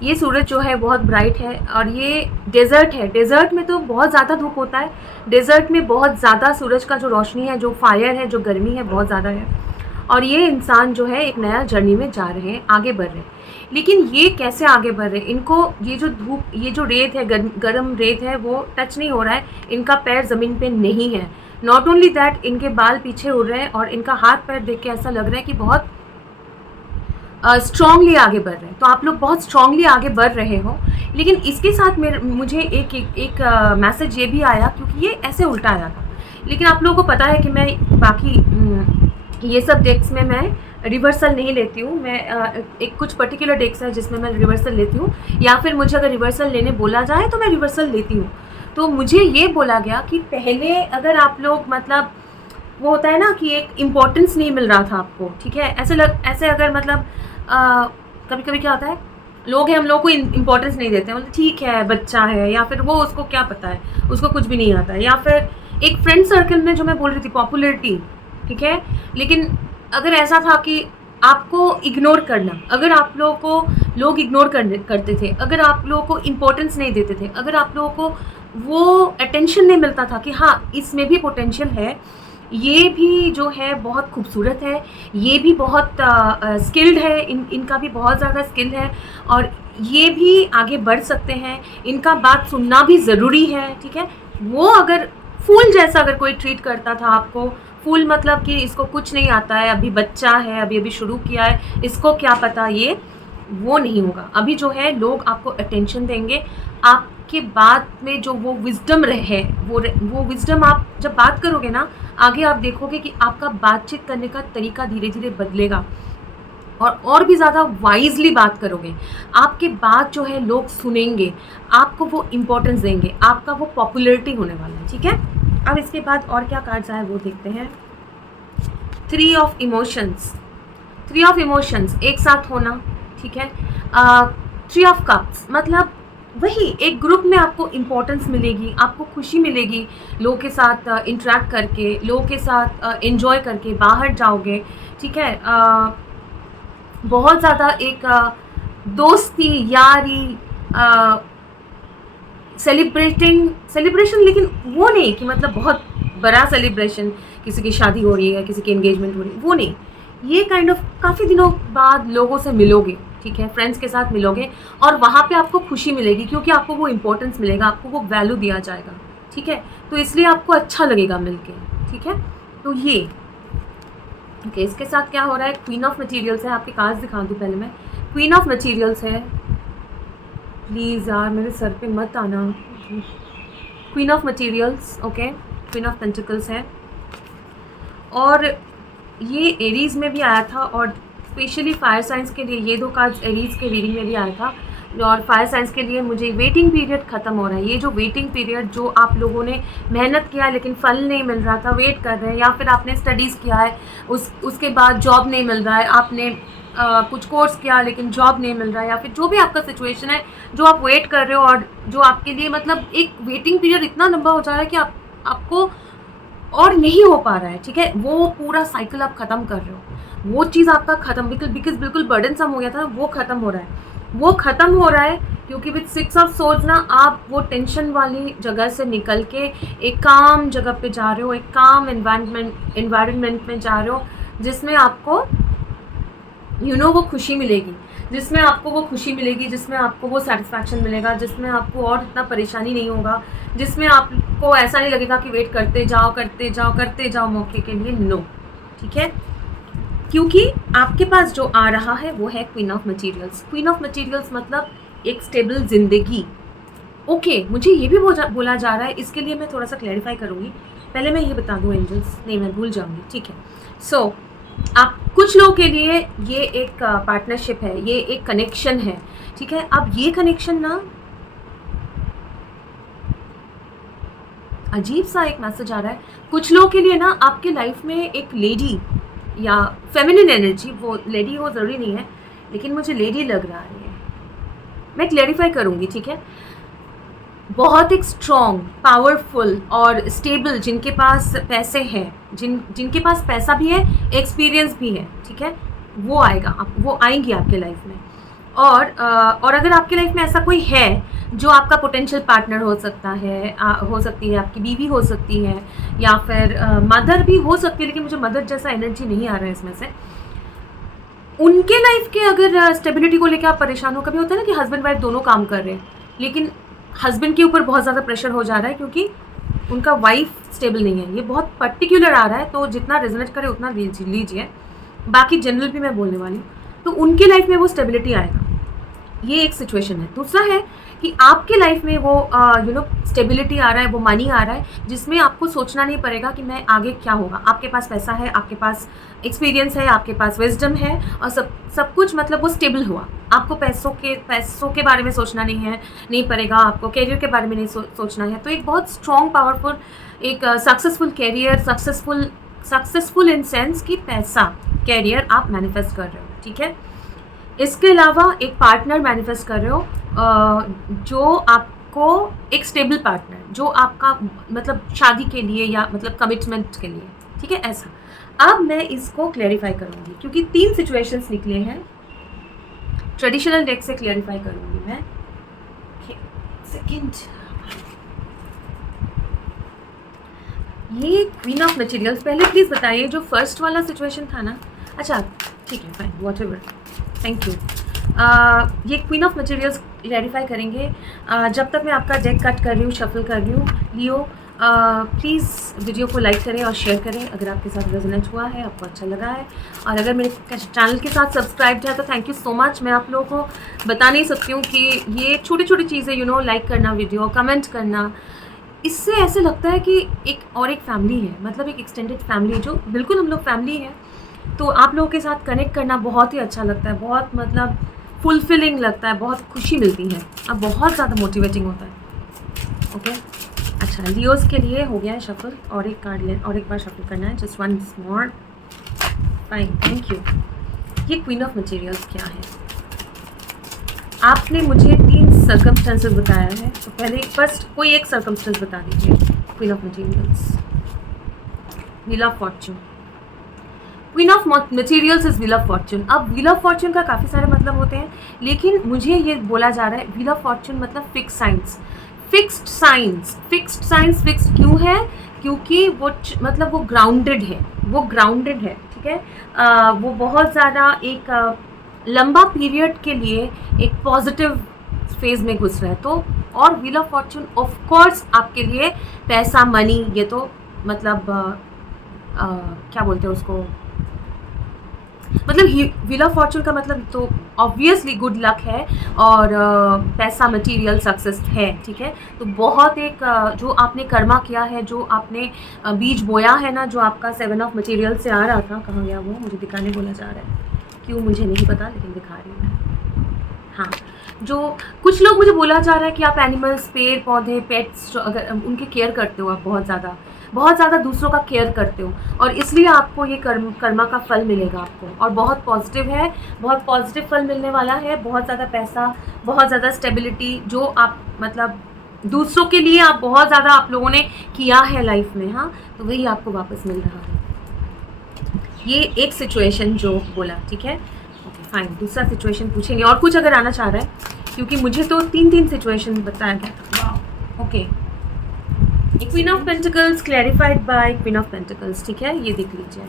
ये सूरज जो है बहुत ब्राइट है, और ये डेजर्ट है। डेजर्ट में तो बहुत ज़्यादा धूप होता है, डेजर्ट में बहुत ज़्यादा सूरज का जो रोशनी है, जो फायर है, जो गर्मी है, बहुत ज़्यादा है, और ये इंसान जो है एक नया जर्नी में जा रहे हैं, आगे बढ़ रहे हैं। लेकिन ये कैसे आगे बढ़ रहे हैं, इनको ये जो धूप, ये जो रेत है, गर्म रेत है, वो टच नहीं हो रहा है, इनका पैर ज़मीन पे नहीं है। नॉट ओनली दैट, इनके बाल पीछे उड़ रहे हैं, और इनका हाथ पैर देख के ऐसा लग रहा है कि बहुत स्ट्रांगली आगे बढ़ रहे हैं। तो आप लोग बहुत स्ट्रांगली आगे बढ़ रहे हो, लेकिन इसके साथ मुझे एक मैसेज ये भी आया, क्योंकि ये ऐसे उल्टा आया था, लेकिन आप लोगों को पता है कि मैं बाकी ये सब डेक्स में मैं रिवर्सल नहीं लेती हूँ। मैं एक कुछ पर्टिकुलर डेक्स है जिसमें मैं रिवर्सल लेती हूँ, या फिर मुझे अगर रिवर्सल लेने बोला जाए तो मैं रिवर्सल लेती हूँ। तो मुझे ये बोला गया कि पहले अगर आप लोग मतलब वो होता है ना कि एक इम्पोर्टेंस नहीं मिल रहा था आपको, ठीक है, ऐसे अगर मतलब कभी कभी क्या होता है, लोग हैं हम लोग को इम्पोर्टेंस नहीं देते हैं, मतलब ठीक है बच्चा है, या फिर वो उसको क्या पता है, उसको कुछ भी नहीं आता है, या फिर एक फ्रेंड सर्कल में जो मैं बोल रही थी पॉपुलैरिटी, ठीक है, लेकिन अगर ऐसा था कि आपको इग्नोर करना, अगर आप लोगों को लोग इग्नोर करते थे, अगर आप लोगों को इम्पोर्टेंस नहीं देते थे, अगर आप लोगों को वो अटेंशन नहीं मिलता था कि हाँ इसमें भी पोटेंशियल है, ये भी जो है बहुत खूबसूरत है, ये भी बहुत स्किल्ड है, इनका भी बहुत ज़्यादा स्किल है और ये भी आगे बढ़ सकते हैं, इनका बात सुनना भी ज़रूरी है, ठीक है। वो अगर फूल जैसा अगर कोई ट्रीट करता था आपको, फूल मतलब कि इसको कुछ नहीं आता है, अभी बच्चा है, अभी अभी शुरू किया है, इसको क्या पता, ये वो नहीं होगा। अभी जो है लोग आपको अटेंशन देंगे, आपके बात में जो वो विजडम रहे वो विजडम आप जब बात करोगे ना, आगे आप देखोगे कि आपका बातचीत करने का तरीका धीरे धीरे बदलेगा और भी ज़्यादा वाइजली बात करोगे, आपके बात जो है लोग सुनेंगे, आपको वो इम्पोर्टेंस देंगे, आपका वो पॉपुलैरिटी होने वाला है, ठीक है। अब इसके बाद और क्या कार्ड्स आए वो देखते हैं। Three of emotions, three of emotions एक साथ होना, ठीक है। थ्री ऑफ कप्स मतलब वही एक ग्रुप में आपको इम्पोर्टेंस मिलेगी, आपको खुशी मिलेगी, लोगों के साथ इंटरेक्ट करके, लोगों के साथ एंजॉय करके बाहर जाओगे, ठीक है। बहुत ज़्यादा एक दोस्ती यारी, सेलिब्रेशन, लेकिन वो नहीं कि मतलब बहुत बड़ा सेलिब्रेशन, किसी की शादी हो रही है, किसी की एंगेजमेंट हो रही है, वो नहीं। ये काइंड ऑफ काफ़ी दिनों बाद लोगों से मिलोगे, ठीक है, फ्रेंड्स के साथ मिलोगे और वहाँ पे आपको खुशी मिलेगी क्योंकि आपको वो इम्पोर्टेंस मिलेगा, आपको वो वैल्यू दिया जाएगा, ठीक है। तो इसलिए आपको अच्छा लगेगा मिलके, ठीक है। तो ये ओके, इसके साथ क्या हो रहा है, क्वीन ऑफ मटेरियल्स है। आपके कार्ड्स दिखा दूँ पहले मैं। क्वीन ऑफ मटेरियल्स है, प्लीज़ यार मेरे सर पे मत आना। Queen of materials, okay, queen of pentacles है और ये एरीज़ में भी आया था और स्पेशली फायर साइंस के लिए ये दो कार्ड्स एरीज़ के रीडिंग में भी आया था और फायर साइंस के लिए मुझे वेटिंग पीरियड ख़त्म हो रहा है। ये जो वेटिंग पीरियड, जो आप लोगों ने मेहनत किया लेकिन फल नहीं मिल रहा था, वेट कर रहे हैं, या फिर आपने स्टडीज़ किया है उसके बाद जॉब नहीं मिल रहा है, आपने कुछ कोर्स किया लेकिन जॉब नहीं मिल रहा है, या फिर जो भी आपका सिचुएशन है जो आप वेट कर रहे हो और जो आपके लिए मतलब एक वेटिंग पीरियड इतना लंबा हो जा रहा है कि आपको और नहीं हो पा रहा है, ठीक है। वो पूरा साइकिल आप ख़त्म कर रहे हो, वो चीज़ आपका ख़त्म बिल्कुल बर्डनसम हो गया था, वो ख़त्म हो रहा है, वो ख़त्म हो रहा है क्योंकि विद सिक्स ऑफ सोर्ड्स ना आप वो टेंशन वाली जगह से निकल के एक काम जगह पे जा रहे हो, एक काम एनवायरनमेंट में जा रहे हो जिसमें आपको वो खुशी मिलेगी, जिसमें आपको वो खुशी मिलेगी, जिसमें आपको वो सेटिस्फैक्शन मिलेगा, जिसमें आपको और इतना परेशानी नहीं होगा, जिसमें आपको ऐसा नहीं लगेगा कि वेट करते जाओ मौके के लिए, नो, ठीक है। क्योंकि आपके पास जो आ रहा है वो है queen of materials. Queen of materials मतलब एक स्टेबल ज़िंदगी। ओके, मुझे ये भी बोला जा रहा है, इसके लिए मैं थोड़ा सा क्लैरिफाई करूँगी। पहले मैं ये बता दूँ एंजल्स, नहीं मैं भूल जाऊँगी, ठीक है। सो आप कुछ लोगों के लिए ये एक पार्टनरशिप है, ये एक कनेक्शन है, ठीक है। अब ये कनेक्शन ना अजीब सा एक मैसेज आ रहा है कुछ लोगों के लिए ना, आपके लाइफ में एक लेडी या फेमिनिन एनर्जी, वो लेडी हो ज़रूरी नहीं है लेकिन मुझे लेडी लग रहा है, मैं क्लैरिफाई करूँगी, ठीक है। बहुत एक स्ट्रॉन्ग, पावरफुल और स्टेबल, जिनके पास पैसे हैं, जिनके पास पैसा भी है, एक्सपीरियंस भी है, ठीक है, वो आएगा, वो आएंगी आपके लाइफ में। और अगर आपके लाइफ में ऐसा कोई है जो आपका पोटेंशियल पार्टनर हो सकता है, हो सकती है आपकी बीवी हो सकती है, या फिर मदर भी हो सकती है, लेकिन मुझे मदर जैसा एनर्जी नहीं आ रहा है इसमें से। उनके लाइफ के अगर स्टेबिलिटी को लेकर आप परेशान हो, कभी होता है ना कि हस्बैंड वाइफ दोनों काम कर रहे हैं लेकिन हस्बैंड के ऊपर बहुत ज़्यादा प्रेशर हो जा रहा है क्योंकि उनका वाइफ स्टेबल नहीं है। ये बहुत पर्टिकुलर आ रहा है, तो जितना रेजोनेट करे उतना लीजिए, बाकी जनरल भी मैं बोलने वाली हूँ। तो उनके लाइफ में वो स्टेबिलिटी आएगा, ये एक सिचुएशन है। दूसरा है कि आपके लाइफ में वो स्टेबिलिटी आ रहा है, वो मनी आ रहा है जिसमें आपको सोचना नहीं पड़ेगा कि मैं आगे क्या होगा। आपके पास पैसा है, आपके पास एक्सपीरियंस है, आपके पास विजडम है और सब कुछ, मतलब वो स्टेबल हुआ। आपको पैसों के बारे में सोचना नहीं पड़ेगा, आपको कैरियर के बारे में नहीं सोचना है। तो एक बहुत स्ट्रॉन्ग, पावरफुल, एक successful career, successful in sense कि पैसा, कैरियर आप मैनिफेस्ट कर रहे हो, ठीक है। इसके अलावा एक पार्टनर मैनिफेस्ट कर रहे हो जो आपको एक स्टेबल पार्टनर, जो आपका मतलब शादी के लिए या मतलब कमिटमेंट के लिए, ठीक है, ऐसा। अब मैं इसको क्लैरिफाई करूँगी क्योंकि 3 सिचुएशंस निकले हैं। ट्रेडिशनल डेक से क्लैरिफाई करूँगी मैं। सेकंड, ये क्वीन ऑफ मटेरियल्स, पहले प्लीज़ बताइए जो फर्स्ट वाला सिचुएशन था ना, अच्छा ठीक है फाइन, व्हाटएवर, थैंक यू। ये क्वीन ऑफ मटेरियल्स क्लैरिफाई करेंगे। जब तक मैं आपका डेक कट कर रही हूँ, शफल कर रही हूँ, लियो प्लीज़ वीडियो को लाइक करें और शेयर करें अगर आपके साथ रेजोनेट हुआ है, आपको अच्छा लगा है। और अगर मेरे चैनल के साथ सब्सक्राइब है तो थैंक यू सो मच। मैं आप लोगों को बता नहीं सकती हूँ कि ये छोटी छोटी चीज़ें लाइक करना, वीडियो कमेंट करना, इससे ऐसे लगता है कि एक फैमिली है, मतलब एक एक्सटेंडेड फैमिली, जो बिल्कुल हम लोग फैमिली है। तो आप लोगों के साथ कनेक्ट करना बहुत ही अच्छा लगता है, बहुत मतलब फुलफिलिंग लगता है, बहुत खुशी मिलती है और बहुत ज़्यादा मोटिवेटिंग होता है। ओके अच्छा, लियोस के लिए हो गया है शफल, और एक कार्ड ले और एक बार शफल करना है, just one more, fine, thank you. ये क्वीन ऑफ मटेरियल्स क्या है? आपने मुझे 3 सर्कमस्टेंसेस बताया है, तो पहले फर्स्ट कोई एक सर्कमस्टेंस बता दीजिए। Queen of materials, wheel of Fortune, queen of materials is wheel of Fortune. अब व्हील ऑफ फॉर्च्यून का काफ़ी सारे मतलब होते हैं, लेकिन मुझे ये बोला जा रहा है व्हील ऑफ फॉर्च्यून मतलब fix science, fixed science. Fixed science fixed क्यों है? क्योंकि वो मतलब वो ग्राउंडेड है, वो ग्राउंडेड है, ठीक है। वो बहुत ज़्यादा एक लंबा पीरियड के लिए एक पॉजिटिव फेज में घुस रहा है। तो और wheel of Fortune of course आपके लिए पैसा, मनी, ये तो मतलब क्या बोलते हैं उसको, मतलब व्हील ऑफ फॉर्च्यून का मतलब तो ऑब्वियसली गुड लक है और पैसा, मटेरियल, सक्सेस है, ठीक है। तो बहुत एक जो आपने कर्मा किया है, जो आपने बीज बोया है ना, जो आपका 7 ऑफ मटेरियल से आ रहा था, कहाँ गया वो, मुझे दिखाने बोला जा रहा है, क्यों मुझे नहीं पता, लेकिन दिखा रही हूँ मैं। हाँ, जो कुछ लोग मुझे बोला जा रहा है कि आप एनिमल्स, पेड़ पौधे, पेट्स, अगर उनके केयर करते हो, आप बहुत ज़्यादा दूसरों का केयर करते हो, और इसलिए आपको ये कर्मा का फल मिलेगा आपको, और बहुत पॉजिटिव है, बहुत पॉजिटिव फल मिलने वाला है, बहुत ज़्यादा पैसा, बहुत ज़्यादा स्टेबिलिटी, जो आप मतलब दूसरों के लिए आप बहुत ज़्यादा आप लोगों ने किया है लाइफ में, हाँ, तो वही आपको वापस मिल रहा है। ये एक सिचुएशन जो बोला, ठीक है, ओके फाइन। दूसरा सिचुएशन पूछेंगे, और कुछ अगर आना चाह रहा है, क्योंकि मुझे तो 3 सिचुएशन बताया गया था। Okay, queen of pentacles clarified by queen of pentacles, ठीक है, ये देख लीजिए।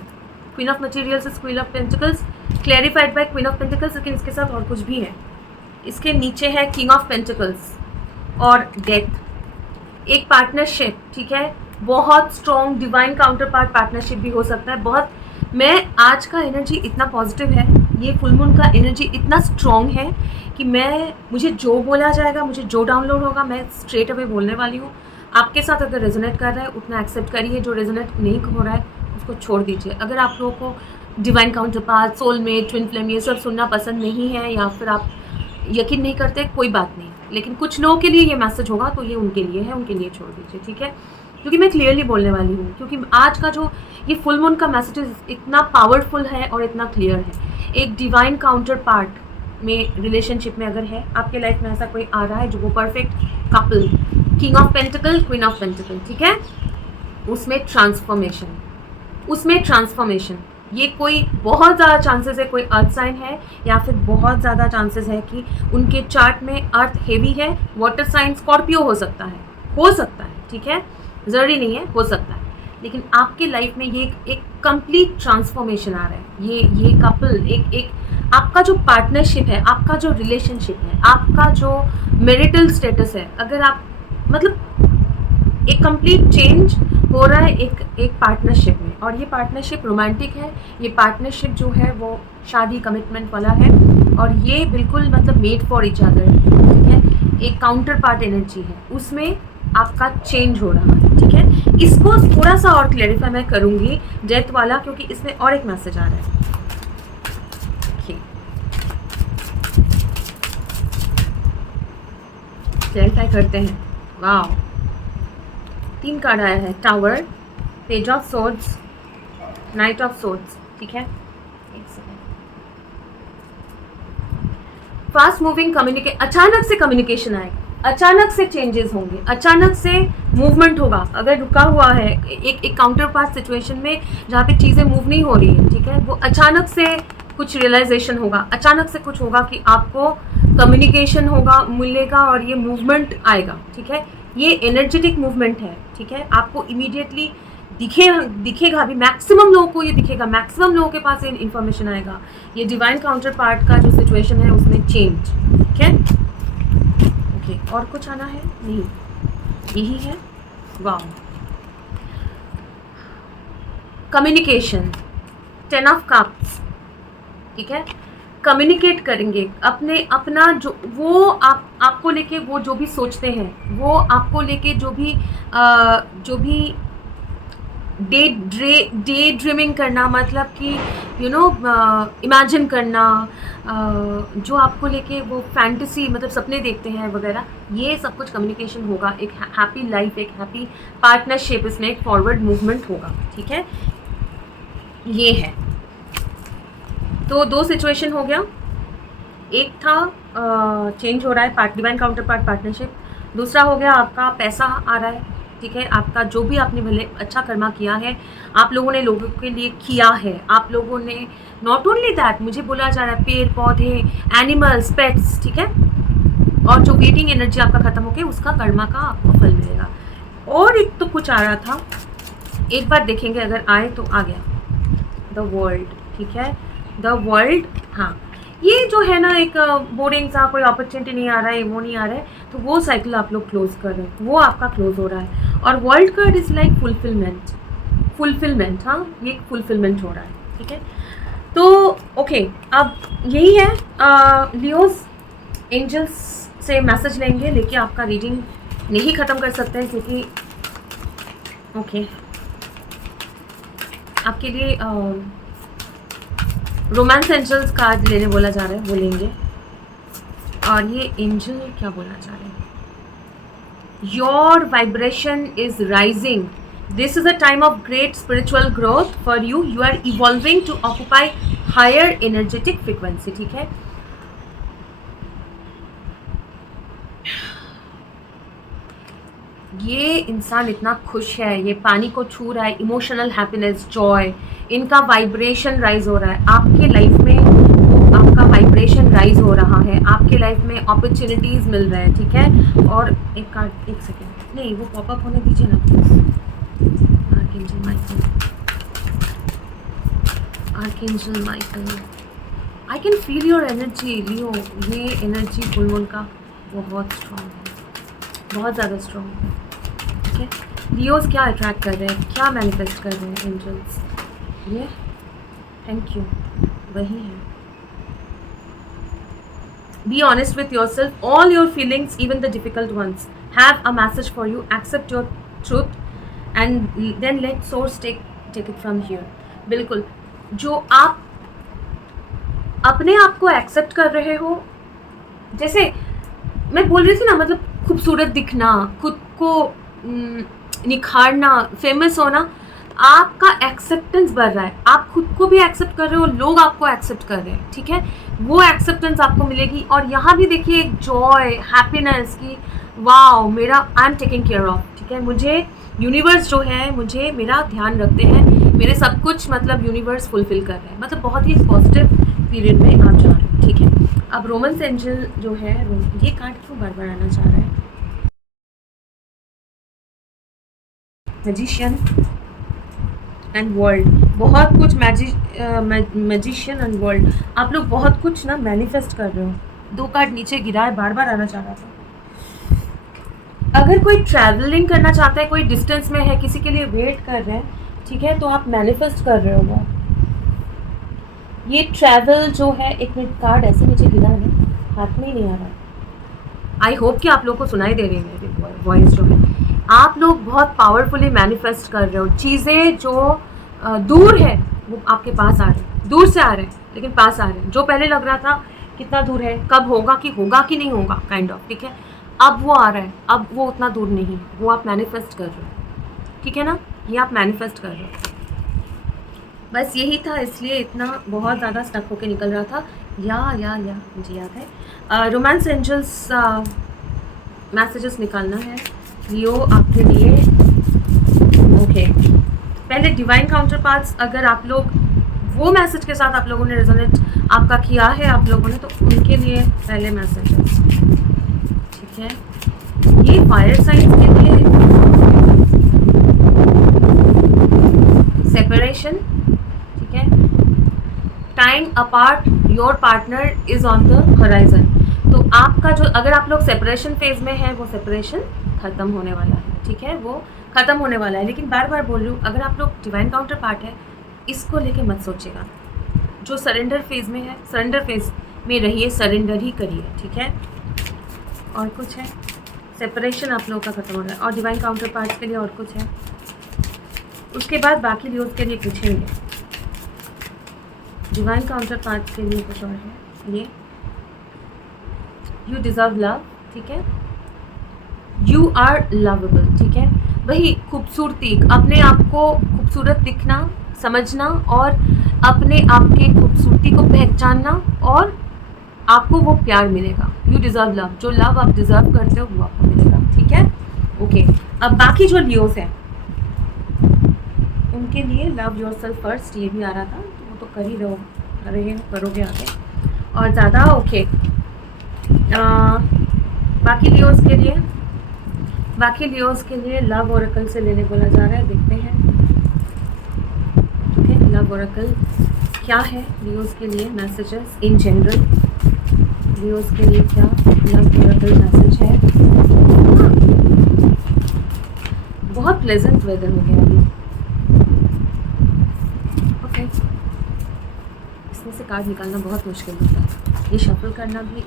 Queen of materials is queen of pentacles clarified by queen of pentacles, लेकिन इसके साथ और कुछ भी है। इसके नीचे है किंग ऑफ पेंटिकल्स और डेथ, एक पार्टनरशिप, ठीक है, बहुत strong divine counter part partnership भी हो सकता है। बहुत, मैं आज का एनर्जी इतना पॉजिटिव है, ये फुल मून का एनर्जी इतना स्ट्रॉन्ग है कि मुझे जो बोला जाएगा, मुझे जो डाउनलोड होगा, मैं स्ट्रेट अवे बोलने वाली हूँ। आपके साथ अगर रेजोनेट कर रहा है उतना एक्सेप्ट करिए, जो रेजोनेट नहीं हो रहा है उसको छोड़ दीजिए। अगर आप लोगों को divine counter part, soulmate, twin flame ये सब सुनना पसंद नहीं है, या फिर आप यकीन नहीं करते, कोई बात नहीं, लेकिन कुछ लोगों के लिए ये मैसेज होगा तो ये उनके लिए है, उनके लिए छोड़ दीजिए, ठीक है। क्योंकि मैं क्लियरली बोलने वाली हूँ, क्योंकि आज का जो ये फुल मून का मैसेज इतना पावरफुल है और इतना क्लियर है। एक डिवाइन काउंटर पार्ट में, रिलेशनशिप में अगर है आपके लाइफ में, ऐसा कोई आ रहा है जो वो perfect couple, king of pentacle, queen of pentacle, ठीक है, उसमें ट्रांसफॉर्मेशन, ये कोई बहुत ज़्यादा चांसेस है कोई अर्थ साइन है, या फिर बहुत ज़्यादा चांसेस है कि उनके चार्ट में अर्थ हेवी है, वाटर साइन, स्कॉर्पियो हो सकता है, ठीक है, ज़रूरी नहीं है, हो सकता है, लेकिन आपके लाइफ में ये एक कंप्लीट ट्रांसफॉर्मेशन आ रहा है। ये कपल, एक आपका जो पार्टनरशिप है, आपका जो रिलेशनशिप है, आपका जो मैरिटल स्टेटस है, अगर आप मतलब एक कंप्लीट चेंज हो रहा है एक पार्टनरशिप में, और ये पार्टनरशिप रोमांटिक है, ये पार्टनरशिप जो है वो शादी, कमिटमेंट वाला है, और ये बिल्कुल मतलब मेड फॉर ईच अदर, ठीक है, एक काउंटर पार्ट एनर्जी है, उसमें आपका चेंज हो रहा है, ठीक है। इसको थोड़ा सा और क्लैरिफाई मैं करूँगी डेथ वाला, क्योंकि इसमें और एक मैसेज आ रहा है, क्लैरिफाई करते हैं। वाह, 3 कार्ड आया है, tower, page of swords, night of swords, ठीक है। एक सेकेंड, फास्ट मूविंग अचानक से कम्युनिकेशन आएगा, अचानक से चेंजेस होंगे, अचानक से मूवमेंट होगा। अगर रुका हुआ है एक काउंटर पार्ट सिचुएशन में जहाँ पे चीज़ें मूव नहीं हो रही है, ठीक है, वो अचानक से कुछ रियलाइजेशन होगा, अचानक से कुछ होगा कि आपको कम्युनिकेशन होगा, मिलेगा और ये मूवमेंट आएगा, ठीक है। ये एनर्जेटिक मूवमेंट है, ठीक है। आपको इमीडिएटली दिखेगा भी, मैक्सिमम लोगों को ये दिखेगा, मैक्सिमम लोगों के पास ये इन्फॉर्मेशन आएगा। ये डिवाइन काउंटर पार्ट का जो सिचुएशन है उसमें चेंज, ठीक है। ओके, और कुछ आना है? नहीं, यही है। वाह, कम्युनिकेशन, 10 ऑफ कप्स, ठीक है। कम्युनिकेट करेंगे अपना जो वो आपको लेके वो जो भी सोचते हैं, वो आपको लेके जो भी डे ड्रीमिंग करना, मतलब कि इमेजिन करना, जो आपको लेके वो फैंटेसी, मतलब सपने देखते हैं वगैरह, ये सब कुछ कम्युनिकेशन होगा। एक हैप्पी लाइफ, एक हैप्पी पार्टनरशिप, इसमें एक फॉरवर्ड मूवमेंट होगा, ठीक है। ये है। तो 2 सिचुएशन हो गया। एक था चेंज हो रहा है, डिवाइन काउंटर पार्ट पार्टनरशिप। दूसरा हो गया आपका पैसा आ रहा है, ठीक है। आपका जो भी आपने भले अच्छा कर्मा किया है, आप लोगों ने लोगों के लिए किया है, आप लोगों ने नॉट ओनली दैट, मुझे बोला जा रहा है पेड़ पौधे, एनिमल्स, पेट्स, ठीक है। और जो वेटिंग एनर्जी आपका खत्म हो गई, उसका कर्मा का आपको फल मिलेगा। और एक तो कुछ आ रहा था, एक बार देखेंगे, अगर आए तो आ गया, द वर्ल्ड, ठीक है। द वर्ल्ड, हाँ, ये जो है ना, एक बोरिंग सा, कोई अपॉर्चुनिटी नहीं आ रहा है, वो नहीं आ रहा है, तो वो साइकिल आप लोग क्लोज कर रहे हो, वो आपका क्लोज हो रहा है। और world card is like fulfilment, हाँ, ये फुलफिलमेंट हो रहा है, ठीक है। तो ओके, अब यही है, लियोज एंजल्स से मैसेज लेके आपका रीडिंग नहीं ख़त्म कर सकते हैं, क्योंकि ओके, आपके लिए रोमांस एंजल्स कार्ड लेने बोला जा रहा है, वो लेंगे। और ये एंजल क्या बोलना चाह रहे हैं? Your vibration is rising, this is a time of great spiritual growth for you, you are evolving to occupy higher energetic frequency, ठीक है। ये इंसान इतना खुश है, ये पानी को छू रहा है, इमोशनल हैप्पीनेस, जॉय, इनका वाइब्रेशन राइज हो रहा है आपके लाइफ में, आपका वाइब्रेशन राइज हो रहा है, आपके लाइफ में अपॉर्चुनिटीज़ मिल रहे हैं, ठीक है। और एक कार्ड, एक सेकेंड, नहीं, वो पॉपअप होने दीजिए ना please. Archangel Michael, archangel Michael, I can feel your energy Leo. ये एनर्जी फुल मून का बहुत स्ट्रॉन्ग है, बहुत ज़्यादा स्ट्रॉन्ग है, ठीक है। लियोज क्या अट्रैक्ट कर रहे हैं, क्या मैनिफेस्ट कर रहे हैं एंजल्स? ये थैंक यू, वही है। Be honest with yourself. All your feelings, even the difficult ones, have a message for you. Accept your truth, and then let source take it from here. बिल्कुल, जो आप अपने आप को एक्सेप्ट कर रहे हो, जैसे मैं बोल रही थी ना, मतलब खूबसूरत दिखना, खुद को निखारना, फेमस होना, आपका एक्सेप्टेंस बढ़ रहा है, आप खुद को भी एक्सेप्ट कर रहे हो, लोग आपको एक्सेप्ट कर रहे हैं, ठीक है। वो एक्सेप्टेंस आपको मिलेगी। और यहाँ भी देखिए एक जॉय, हैप्पीनेस की, वाओ, मेरा I am taking care of, ठीक है। मुझे यूनिवर्स जो है, मुझे मेरा ध्यान रखते हैं, मेरे सब कुछ, मतलब यूनिवर्स फुलफिल कर रहे हैं, मतलब बहुत ही पॉजिटिव पीरियड में आप जा रहे हो, ठीक है। अब रोमांस एंजल जो है, ये कार्ड क्यों बार बार आना चाह रहा है? मैजिशियन एंड वर्ल्ड, बहुत कुछ मैजिशियन एंड वर्ल्ड, आप लोग बहुत कुछ ना मैनिफेस्ट कर रहे हो। 2 कार्ड नीचे गिरा है, बार बार आना चाह रहा था। अगर कोई ट्रैवलिंग करना चाहता है, कोई डिस्टेंस में है, किसी के लिए वेट कर रहे हैं, ठीक है, तो आप मैनिफेस्ट कर रहे हो वो। ये ट्रैवल जो है, एक मिनट, कार्ड ऐसे नीचे गिरा है ना, हाथ में ही नहीं आ रहा। आई होप कि आप लोगों को सुनाई दे रही है मेरी वॉइस जो है। आप लोग बहुत पावरफुली मैनिफेस्ट कर रहे हो, चीज़ें जो दूर है वो आपके पास आ रहे हैं, दूर से आ रहे हैं लेकिन पास आ रहे हैं। जो पहले लग रहा था कितना दूर है, कब होगा कि नहीं होगा, काइंड ऑफ, ठीक है, अब वो आ रहा है, अब वो उतना दूर नहीं है, वो आप मैनिफेस्ट कर रहे हो, ठीक है ना, ये आप मैनिफेस्ट कर रहे हो। बस यही था, इसलिए इतना बहुत ज़्यादा स्टक होके निकल रहा था। या मुझे याद है, रोमांस एंजल्स मैसेजेस निकालना है, लियो आपके लिए ओके पहले डिवाइन काउंटर पार्ट्स, अगर आप लोग वो मैसेज के साथ आप लोगों ने रेजोनेट आपका किया है आप लोगों ने, तो उनके लिए पहले मैसेजेस, ठीक है। ये फायर साइंस के लिए सेपरेशन, ठीक है। Time apart your partner is on the horizon. तो आपका जो, अगर आप लोग सेपरेशन फेज में है, वो सेपरेशन खत्म होने वाला है, ठीक है, वो खत्म होने वाला है। लेकिन बार बार बोल रही हूँ, अगर आप लोग डिवाइन काउंटर पार्ट है, इसको लेके मत सोचिएगा। जो सरेंडर फेज में है, सरेंडर फेज में रहिए, सरेंडर ही करिए, ठीक है। और कुछ है, सेपरेशन आप लोगों का खत्म हो रहा है, और डिवाइन काउंटर पार्ट के लिए और कुछ है। उसके बाद बाकी लियोज के लिए पूछेंगे। डिवाइन काउंटर पार्ट के लिए कुछ और है, ये यू डिज़र्व लव, ठीक है। यू आर लवेबल, ठीक है। वही खूबसूरती, अपने आप को खूबसूरत दिखना, समझना और अपने आप के खूबसूरती को पहचानना, और आपको वो प्यार मिलेगा। यू डिज़र्व लव, जो लव आप डिज़र्व करते हो वो आपको मिलेगा, ठीक है। ओके, अब बाकी जो लियोस हैं उनके लिए लव योरसेल्फ फर्स्ट, ये भी आ रहा था, तो वो तो कर ही करोगे आगे और ज़्यादा। ओके, बाकी लियोस के लिए लव ओरेकल से लेने बोला जा रहा है, देखते हैं, ठीक है। लव ओरेकल क्या है लियोस के लिए, मैसेजेस इन जनरल लियोस के लिए क्या लव ओरेकल मैसेज है। बहुत प्लेजेंट वेदर हो गया अभी, ओके। इसमें से कार्ड निकालना बहुत मुश्किल होता है, ये शफल करना भी,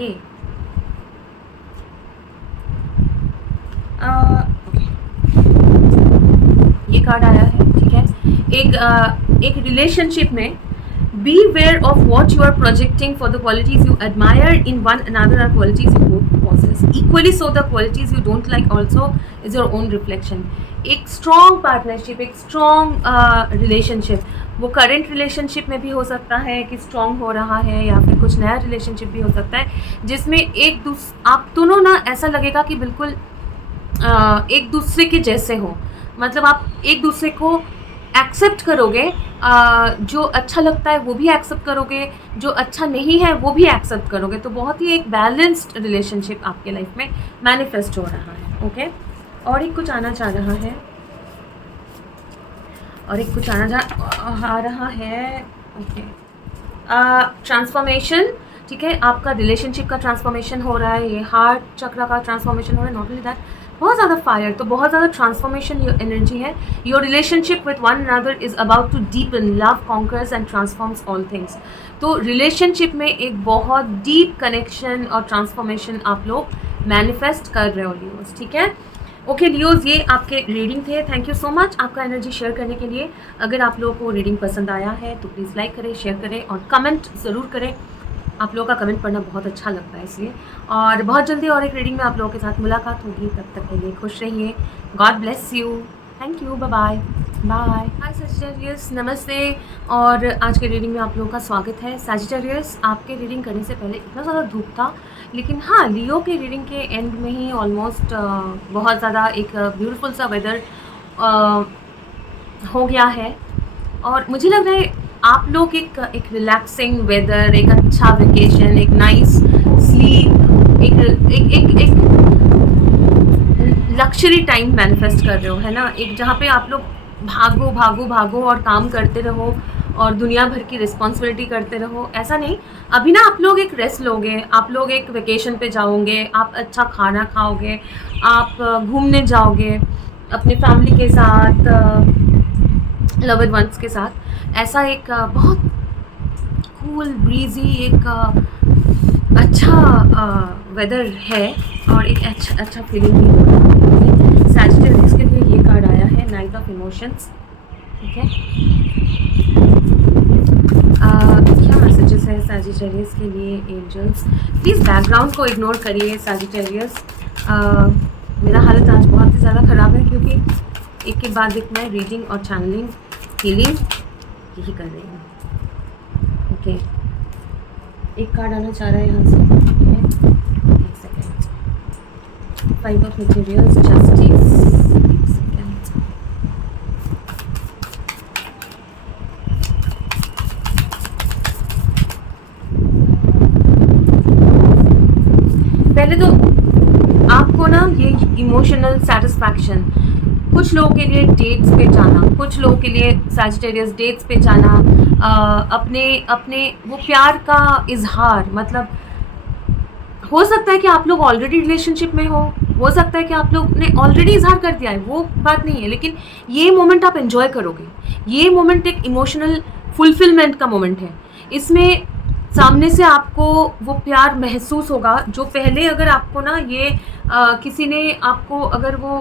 ये ओके, ये कार्ड आया है, ठीक है। एक रिलेशनशिप में be aware of what you are projecting for the qualities you admire in one another are qualities you both possess equally, so the qualities you don't like also is your own reflection। एक strong partnership, एक strong relationship, वो current relationship में भी हो सकता है कि strong हो रहा है, या फिर कुछ नया रिलेशनशिप भी हो सकता है जिसमें आप दोनों ना ऐसा लगेगा कि बिल्कुल एक दूसरे के जैसे हो, मतलब आप एक दूसरे को एक्सेप्ट करोगे, जो अच्छा लगता है वो भी एक्सेप्ट करोगे, जो अच्छा नहीं है वो भी एक्सेप्ट करोगे। तो बहुत ही एक बैलेंस्ड रिलेशनशिप आपके लाइफ में मैनिफेस्ट हो रहा है, ओके। और एक कुछ आना चाह रहा है, और एक कुछ आ रहा है, ओके। ट्रांसफॉर्मेशन, ठीक है, आपका रिलेशनशिप का ट्रांसफॉर्मेशन हो रहा है, ये हार्ट चक्र का ट्रांसफॉर्मेशन हो रहा है, नॉट ओनली दैट, बहुत ज़्यादा फायर, तो बहुत ज़्यादा ट्रांसफॉर्मेशन एनर्जी है। Your relationship with one another is about to deepen, love conquers and transforms all things. तो रिलेशनशिप में एक बहुत डीप कनेक्शन और ट्रांसफॉर्मेशन आप लोग मैनिफेस्ट कर रहे हो लियोस, ठीक है। ओके लियोस, ये आपके रीडिंग थे। थैंक यू सो मच आपका एनर्जी शेयर करने के लिए। अगर आप लोगों को रीडिंग पसंद आया है तो प्लीज़ लाइक करें, शेयर करें और कमेंट ज़रूर करें। आप लोगों का कमेंट पढ़ना बहुत अच्छा लगता है इसलिए। और बहुत जल्दी और एक रीडिंग में आप लोगों के साथ मुलाकात होगी, तब तक के लिए खुश रहिए। God bless you, thank you, bye bye bye. Hi Sagittarius, नमस्ते। और आज के रीडिंग में आप लोगों का स्वागत है। सजिटेरियस, आपके रीडिंग करने से पहले इतना ज़्यादा धूप था, लेकिन हाँ, लियो के रीडिंग के एंड में ही ऑलमोस्ट बहुत ज़्यादा एक ब्यूटीफुल सा वेदर हो गया है। और मुझे लग रहा है आप लोग एक रिलैक्सिंग वेदर, एक अच्छा वेकेशन, एक नाइस स्लीप, एक लक्जरी टाइम मैनिफेस्ट कर रहे हो, है ना। एक जहाँ पे आप लोग भागो भागो भागो और काम करते रहो और दुनिया भर की रिस्पॉन्सिबिलिटी करते रहो, ऐसा नहीं। अभी ना आप लोग एक रेस्ट लोगे, आप लोग एक वेकेशन पे जाओगे, आप अच्छा खाना खाओगे, आप घूमने जाओगे अपने फैमिली के साथ, लव्ड वंस के साथ। ऐसा एक बहुत कूल ब्रीजी एक अच्छा वेदर है और एक अच्छा फीलिंग भी हो रहा है। सैजिटेरियस के लिए ये कार्ड आया है, नाइट ऑफ इमोशंस, ठीक है। क्या मैसेजेस है सैजिटेरियस के लिए एंजल्स? प्लीज़ बैकग्राउंड को इग्नोर करिए सैजिटेरियस। मेरा हालत आज बहुत ही ज़्यादा ख़राब है क्योंकि एक के बाद एक मैं रीडिंग और चैनलिंग हीलिंग यही कर रही हूँ, ओके। एक कार्ड आना चाह रहा है यहाँ से, एक second. Five of materials, justice, पहले तो आपको ना ये इमोशनल सेटिस्फैक्शन, कुछ लोगों के लिए डेट्स पे जाना, कुछ लोगों के लिए सैजिटेरियस डेट्स पे जाना, अपने अपने वो प्यार का इजहार, मतलब हो सकता है कि आप लोग ऑलरेडी रिलेशनशिप में हो सकता है कि आप लोग ने ऑलरेडी इजहार कर दिया है, वो बात नहीं है, लेकिन ये मोमेंट आप एंजॉय करोगे। ये मोमेंट एक इमोशनल फुलफिलमेंट का मोमेंट है। इसमें सामने से आपको वो प्यार महसूस होगा जो पहले अगर आपको ना ये किसी ने आपको अगर वो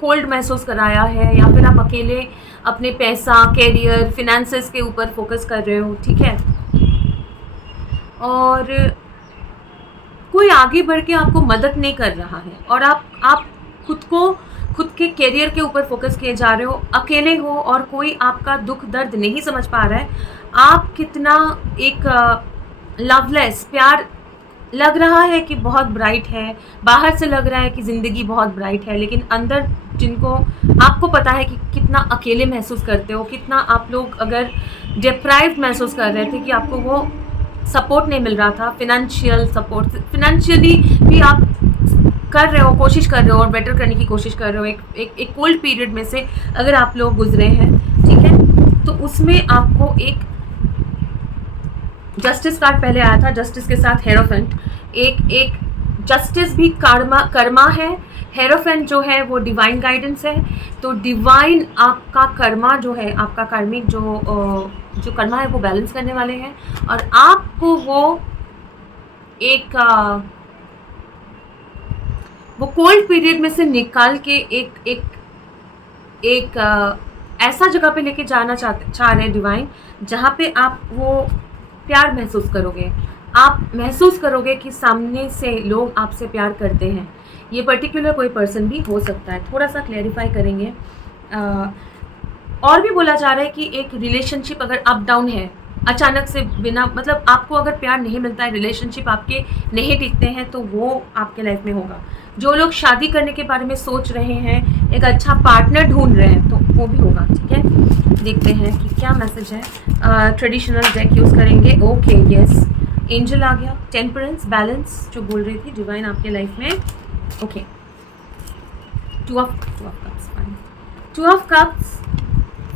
कोल्ड महसूस कराया है, या फिर आप अकेले अपने पैसा, कैरियर, फिनेंसेस के ऊपर फोकस कर रहे हो, ठीक है, और कोई आगे बढ़ के आपको मदद नहीं कर रहा है, और आप खुद के कैरियर के ऊपर फोकस किए जा रहे हो, अकेले हो, और कोई आपका दुख दर्द नहीं समझ पा रहा है। आप कितना एक लवलेस प्यार लग रहा है कि बहुत ब्राइट है, बाहर से लग रहा है कि ज़िंदगी बहुत ब्राइट है, लेकिन अंदर जिनको आपको पता है कि कितना अकेले महसूस करते हो, कितना आप लोग अगर डिप्राइव्ड महसूस कर रहे थे कि आपको वो सपोर्ट नहीं मिल रहा था, फिनेंशियल सपोर्ट, फिनेंशियली भी आप कर रहे हो, कोशिश कर रहे हो और बेटर करने की कोशिश कर रहे हो। एक कोल्ड पीरियड में से अगर आप लोग गुजरे हैं, ठीक है, तो उसमें आपको एक जस्टिस कार्ड पहले आया था, जस्टिस के साथ हेरोफेंट, एक जस्टिस भी कर्मा है, हेरोफेंट जो है वो डिवाइन गाइडेंस है। तो डिवाइन आपका कर्मा जो है, आपका कार्मिक जो कर्मा है वो बैलेंस करने वाले हैं, और आपको वो कोल्ड पीरियड में से निकाल के एक ऐसा जगह पे लेके जाना चाह रहे हैं डिवाइन, जहाँ पे आप वो प्यार महसूस करोगे। आप महसूस करोगे कि सामने से लोग आपसे प्यार करते हैं। ये पर्टिकुलर कोई पर्सन भी हो सकता है, थोड़ा सा क्लैरिफाई करेंगे। और भी बोला जा रहा है कि एक रिलेशनशिप अगर अप डाउन है, अचानक से बिना मतलब आपको अगर प्यार नहीं मिलता है, रिलेशनशिप आपके नहीं टिकते हैं, तो वो आपके लाइफ में होगा। जो लोग शादी करने के बारे में सोच रहे हैं, एक अच्छा पार्टनर ढूंढ रहे हैं, तो वो भी होगा, ठीक है। देखते हैं कि क्या मैसेज है। ट्रेडिशनल डेक यूज़ करेंगे। ओके, यस, एंजल आ गया, टेम्परेंस, बैलेंस जो बोल रही थी डिवाइन आपके लाइफ में। Okay, two of cups, two of cups,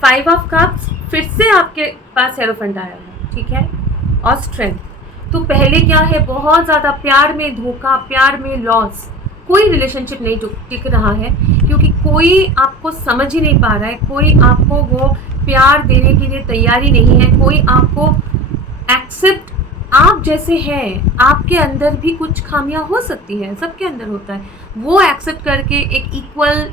five of cups, फिर से आपके पास हेरोफेंट आया है, ठीक है, और स्ट्रेंथ। तो पहले क्या है, बहुत ज़्यादा प्यार में धोखा, प्यार में लॉस, कोई रिलेशनशिप नहीं टिक रहा है, क्योंकि कोई आपको समझ ही नहीं पा रहा है, कोई आपको वो प्यार देने के लिए तैयारी नहीं है, कोई आपको एक्सेप्ट आप जैसे हैं। आपके अंदर भी कुछ खामियां हो सकती हैं, सबके अंदर होता है, वो एक्सेप्ट करके एक इक्वल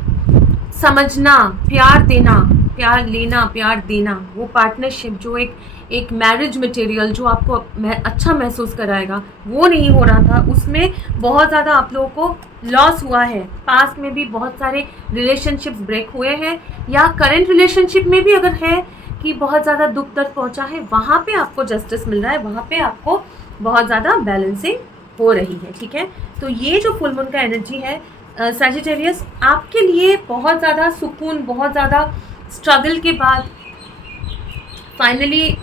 समझना, प्यार देना, प्यार लेना, प्यार देना, वो पार्टनरशिप जो एक मैरिज मटेरियल जो आपको अच्छा महसूस कराएगा, वो नहीं हो रहा था। उसमें बहुत ज़्यादा आप लोगों को लॉस हुआ है। पास्ट में भी बहुत सारे रिलेशनशिप्स ब्रेक हुए हैं, या करंट रिलेशनशिप में भी अगर है कि बहुत ज़्यादा दुख दर्द पहुंचा है, वहाँ पे आपको जस्टिस मिल रहा है, वहाँ पे आपको बहुत ज़्यादा बैलेंसिंग हो रही है, ठीक है। तो ये जो फुल मून का एनर्जी है सैजिटेरियस, आपके लिए बहुत ज़्यादा सुकून, बहुत ज़्यादा स्ट्रगल के बाद फाइनली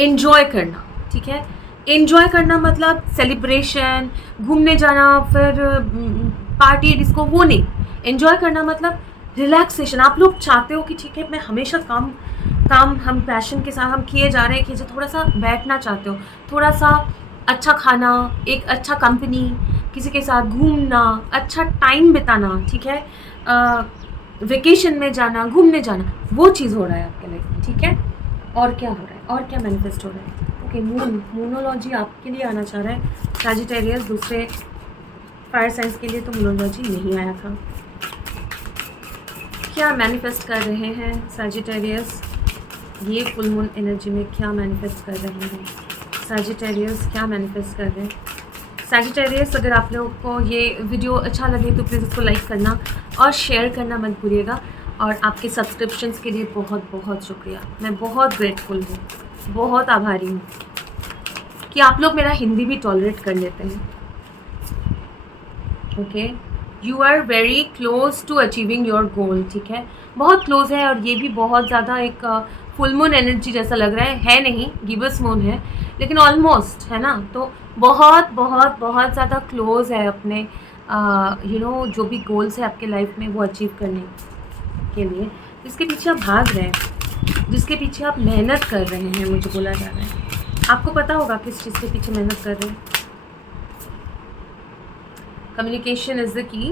एंजॉय करना, ठीक है। एंजॉय करना मतलब सेलिब्रेशन, घूमने जाना, फिर पार्टी डिस्को, वो नहीं। एंजॉय करना मतलब रिलैक्सेशन। आप लोग चाहते हो कि ठीक है, मैं हमेशा काम हम पैशन के साथ हम किए जा रहे हैं, कि थोड़ा सा बैठना चाहते हो, थोड़ा सा अच्छा खाना, एक अच्छा कंपनी, किसी के साथ घूमना, अच्छा टाइम बिताना, ठीक है, वेकेशन में जाना, घूमने जाना, वो चीज़ हो रहा है आपके लाइफ में, ठीक है। और क्या हो रहा है, और क्या मैनिफेस्ट हो रहा है? ओके, मूनोलॉजी आपके लिए आना चाह रहा है सैजिटेरियस। दूसरे फायर साइंस के लिए तो मूनोलॉजी नहीं आया था। क्या मैनिफेस्ट कर रहे हैं सैजिटेरियस? ये फुल मून एनर्जी में क्या मैनिफेस्ट कर रहे हैं सैजिटेरियस? क्या मैनिफेस्ट कर रहे हैं सैजिटेरियस? अगर आप लोगों को ये वीडियो अच्छा लगे तो प्लीज़ इसको लाइक करना और शेयर करना मत भूलिएगा। और आपके सब्सक्रिप्शंस के लिए बहुत बहुत शुक्रिया। मैं बहुत ग्रेटफुल हूँ, बहुत आभारी हूँ कि आप लोग मेरा हिंदी भी टॉलरेट कर लेते हैं। Okay, you are very close to achieving your goal, ठीक है, बहुत क्लोज है। और ये भी बहुत ज़्यादा एक फुल मून एनर्जी जैसा लग रहा है नहीं, गिबस मून है, लेकिन ऑलमोस्ट है ना। तो बहुत बहुत बहुत ज़्यादा क्लोज है अपने जो भी गोल्स है आपके लाइफ में वो अचीव करने के लिए, जिसके पीछे आप भाग रहे हैं, जिसके पीछे आप मेहनत कर रहे हैं, मुझे बोला जा रहा है। आपको पता होगा किस चीज़ के पीछे मेहनत कर रहे हैं। कम्युनिकेशन इज़ द की,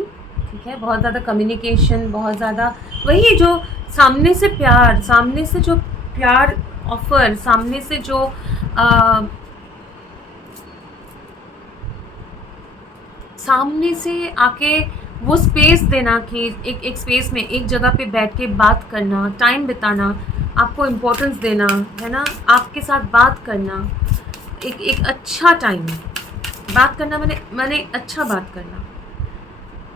ठीक है, बहुत ज़्यादा कम्युनिकेशन, बहुत ज़्यादा वही जो सामने से जो प्यार ऑफर, सामने से जो सामने से आके वो स्पेस देना कि एक स्पेस में एक जगह पे बैठ के बात करना, टाइम बिताना, आपको इम्पोर्टेंस देना, है ना, आपके साथ बात करना, एक अच्छा टाइम बात करना, मैंने अच्छा बात करना,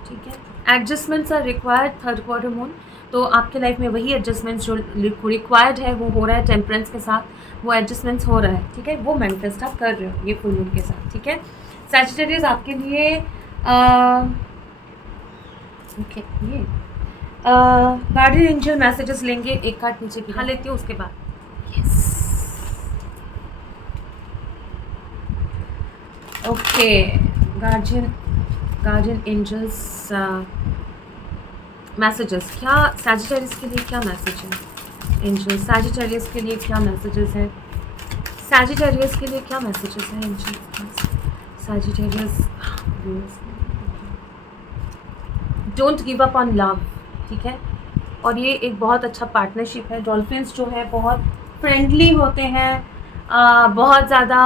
ठीक है। Adjustments are required third quarter moon, तो आपके लाइफ में वही एडजस्टमेंट्स जो रिक्वायर्ड है वो हो रहा है टेम्परेंस के साथ, वो एडजस्टमेंट्स हो रहा है, ठीक है, वो मैनिफेस्ट आप कर रहे हो ये फुल मून के साथ, ठीक है। सैजिटेरियस आपके लिए ओके, ये गार्डियन एंजल मैसेजेस लेंगे, एक कार्ड नीचे गिरा लेती हूँ उसके बाद। Yes, okay, guardian angels messages, क्या सैजिटेरियस के लिए क्या मैसेज है, एंजल सैजिटेरियस के लिए क्या मैसेजेस है, सैजिटेरियस के लिए क्या मैसेजेस हैं angel, Sagittarius, don't give up on love, ठीक है। और ये एक बहुत अच्छा पार्टनरशिप है। डॉल्फिन्स जो है बहुत फ्रेंडली होते हैं, बहुत ज़्यादा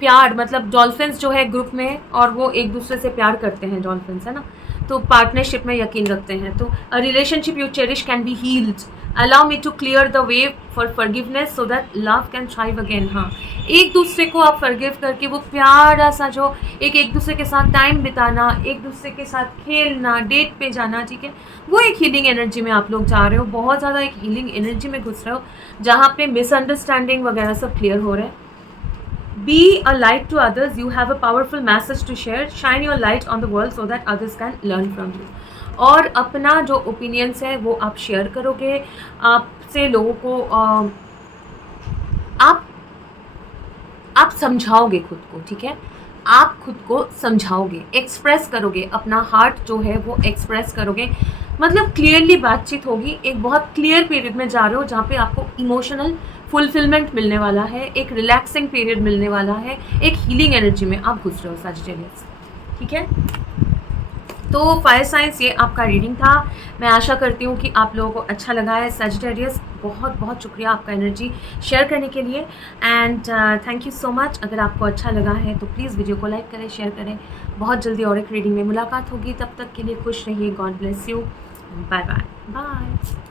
प्यार, मतलब डॉल्फिन्स जो है ग्रुप में और वो एक दूसरे से प्यार करते हैं डॉल्फिन्स, है ना, तो पार्टनरशिप में यकीन रखते हैं। तो a relationship you cherish can be healed, allow me to clear the way for forgiveness so that love can thrive again. हाँ, एक दूसरे को आप फॉरगिव करके वो प्यारा सा जो एक दूसरे के साथ टाइम बिताना, एक दूसरे के साथ खेलना, डेट पे जाना, ठीक है, वो एक हीलिंग एनर्जी में आप लोग जा रहे हो, बहुत ज़्यादा एक हीलिंग एनर्जी में घुस रहे हो, जहाँ पे मिसअंडरस्टैंडिंग वगैरह सब क्लियर हो रहे हैं। Be a light to others. You have a powerful message to share. Shine your light on the world so that others can learn from you. और अपना जो ओपिनियंस है वो आप शेयर करोगे, आपसे लोगों को आप समझाओगे खुद को, ठीक है, आप खुद को समझाओगे, एक्सप्रेस करोगे, अपना हार्ट जो है वो एक्सप्रेस करोगे, मतलब क्लियरली बातचीत होगी। एक बहुत क्लियर पीरियड में जा रहे हो जहाँ पे आपको इमोशनल फुलफिलमेंट मिलने वाला है, एक रिलैक्सिंग पीरियड मिलने वाला है, एक हीलिंग एनर्जी में आप घुस रहे हो सजिटेरियस, ठीक है। तो फायर साइंस ये आपका रीडिंग था। मैं आशा करती हूँ कि आप लोगों को अच्छा लगा है। सजिटेरियस बहुत बहुत शुक्रिया आपका एनर्जी शेयर करने के लिए, and thank you so much. अगर आपको अच्छा लगा है तो प्लीज़ वीडियो को लाइक करें, शेयर करें। बहुत जल्दी और एक रीडिंग में मुलाकात होगी, तब तक के लिए खुश रहिए। God bless you, bye bye bye.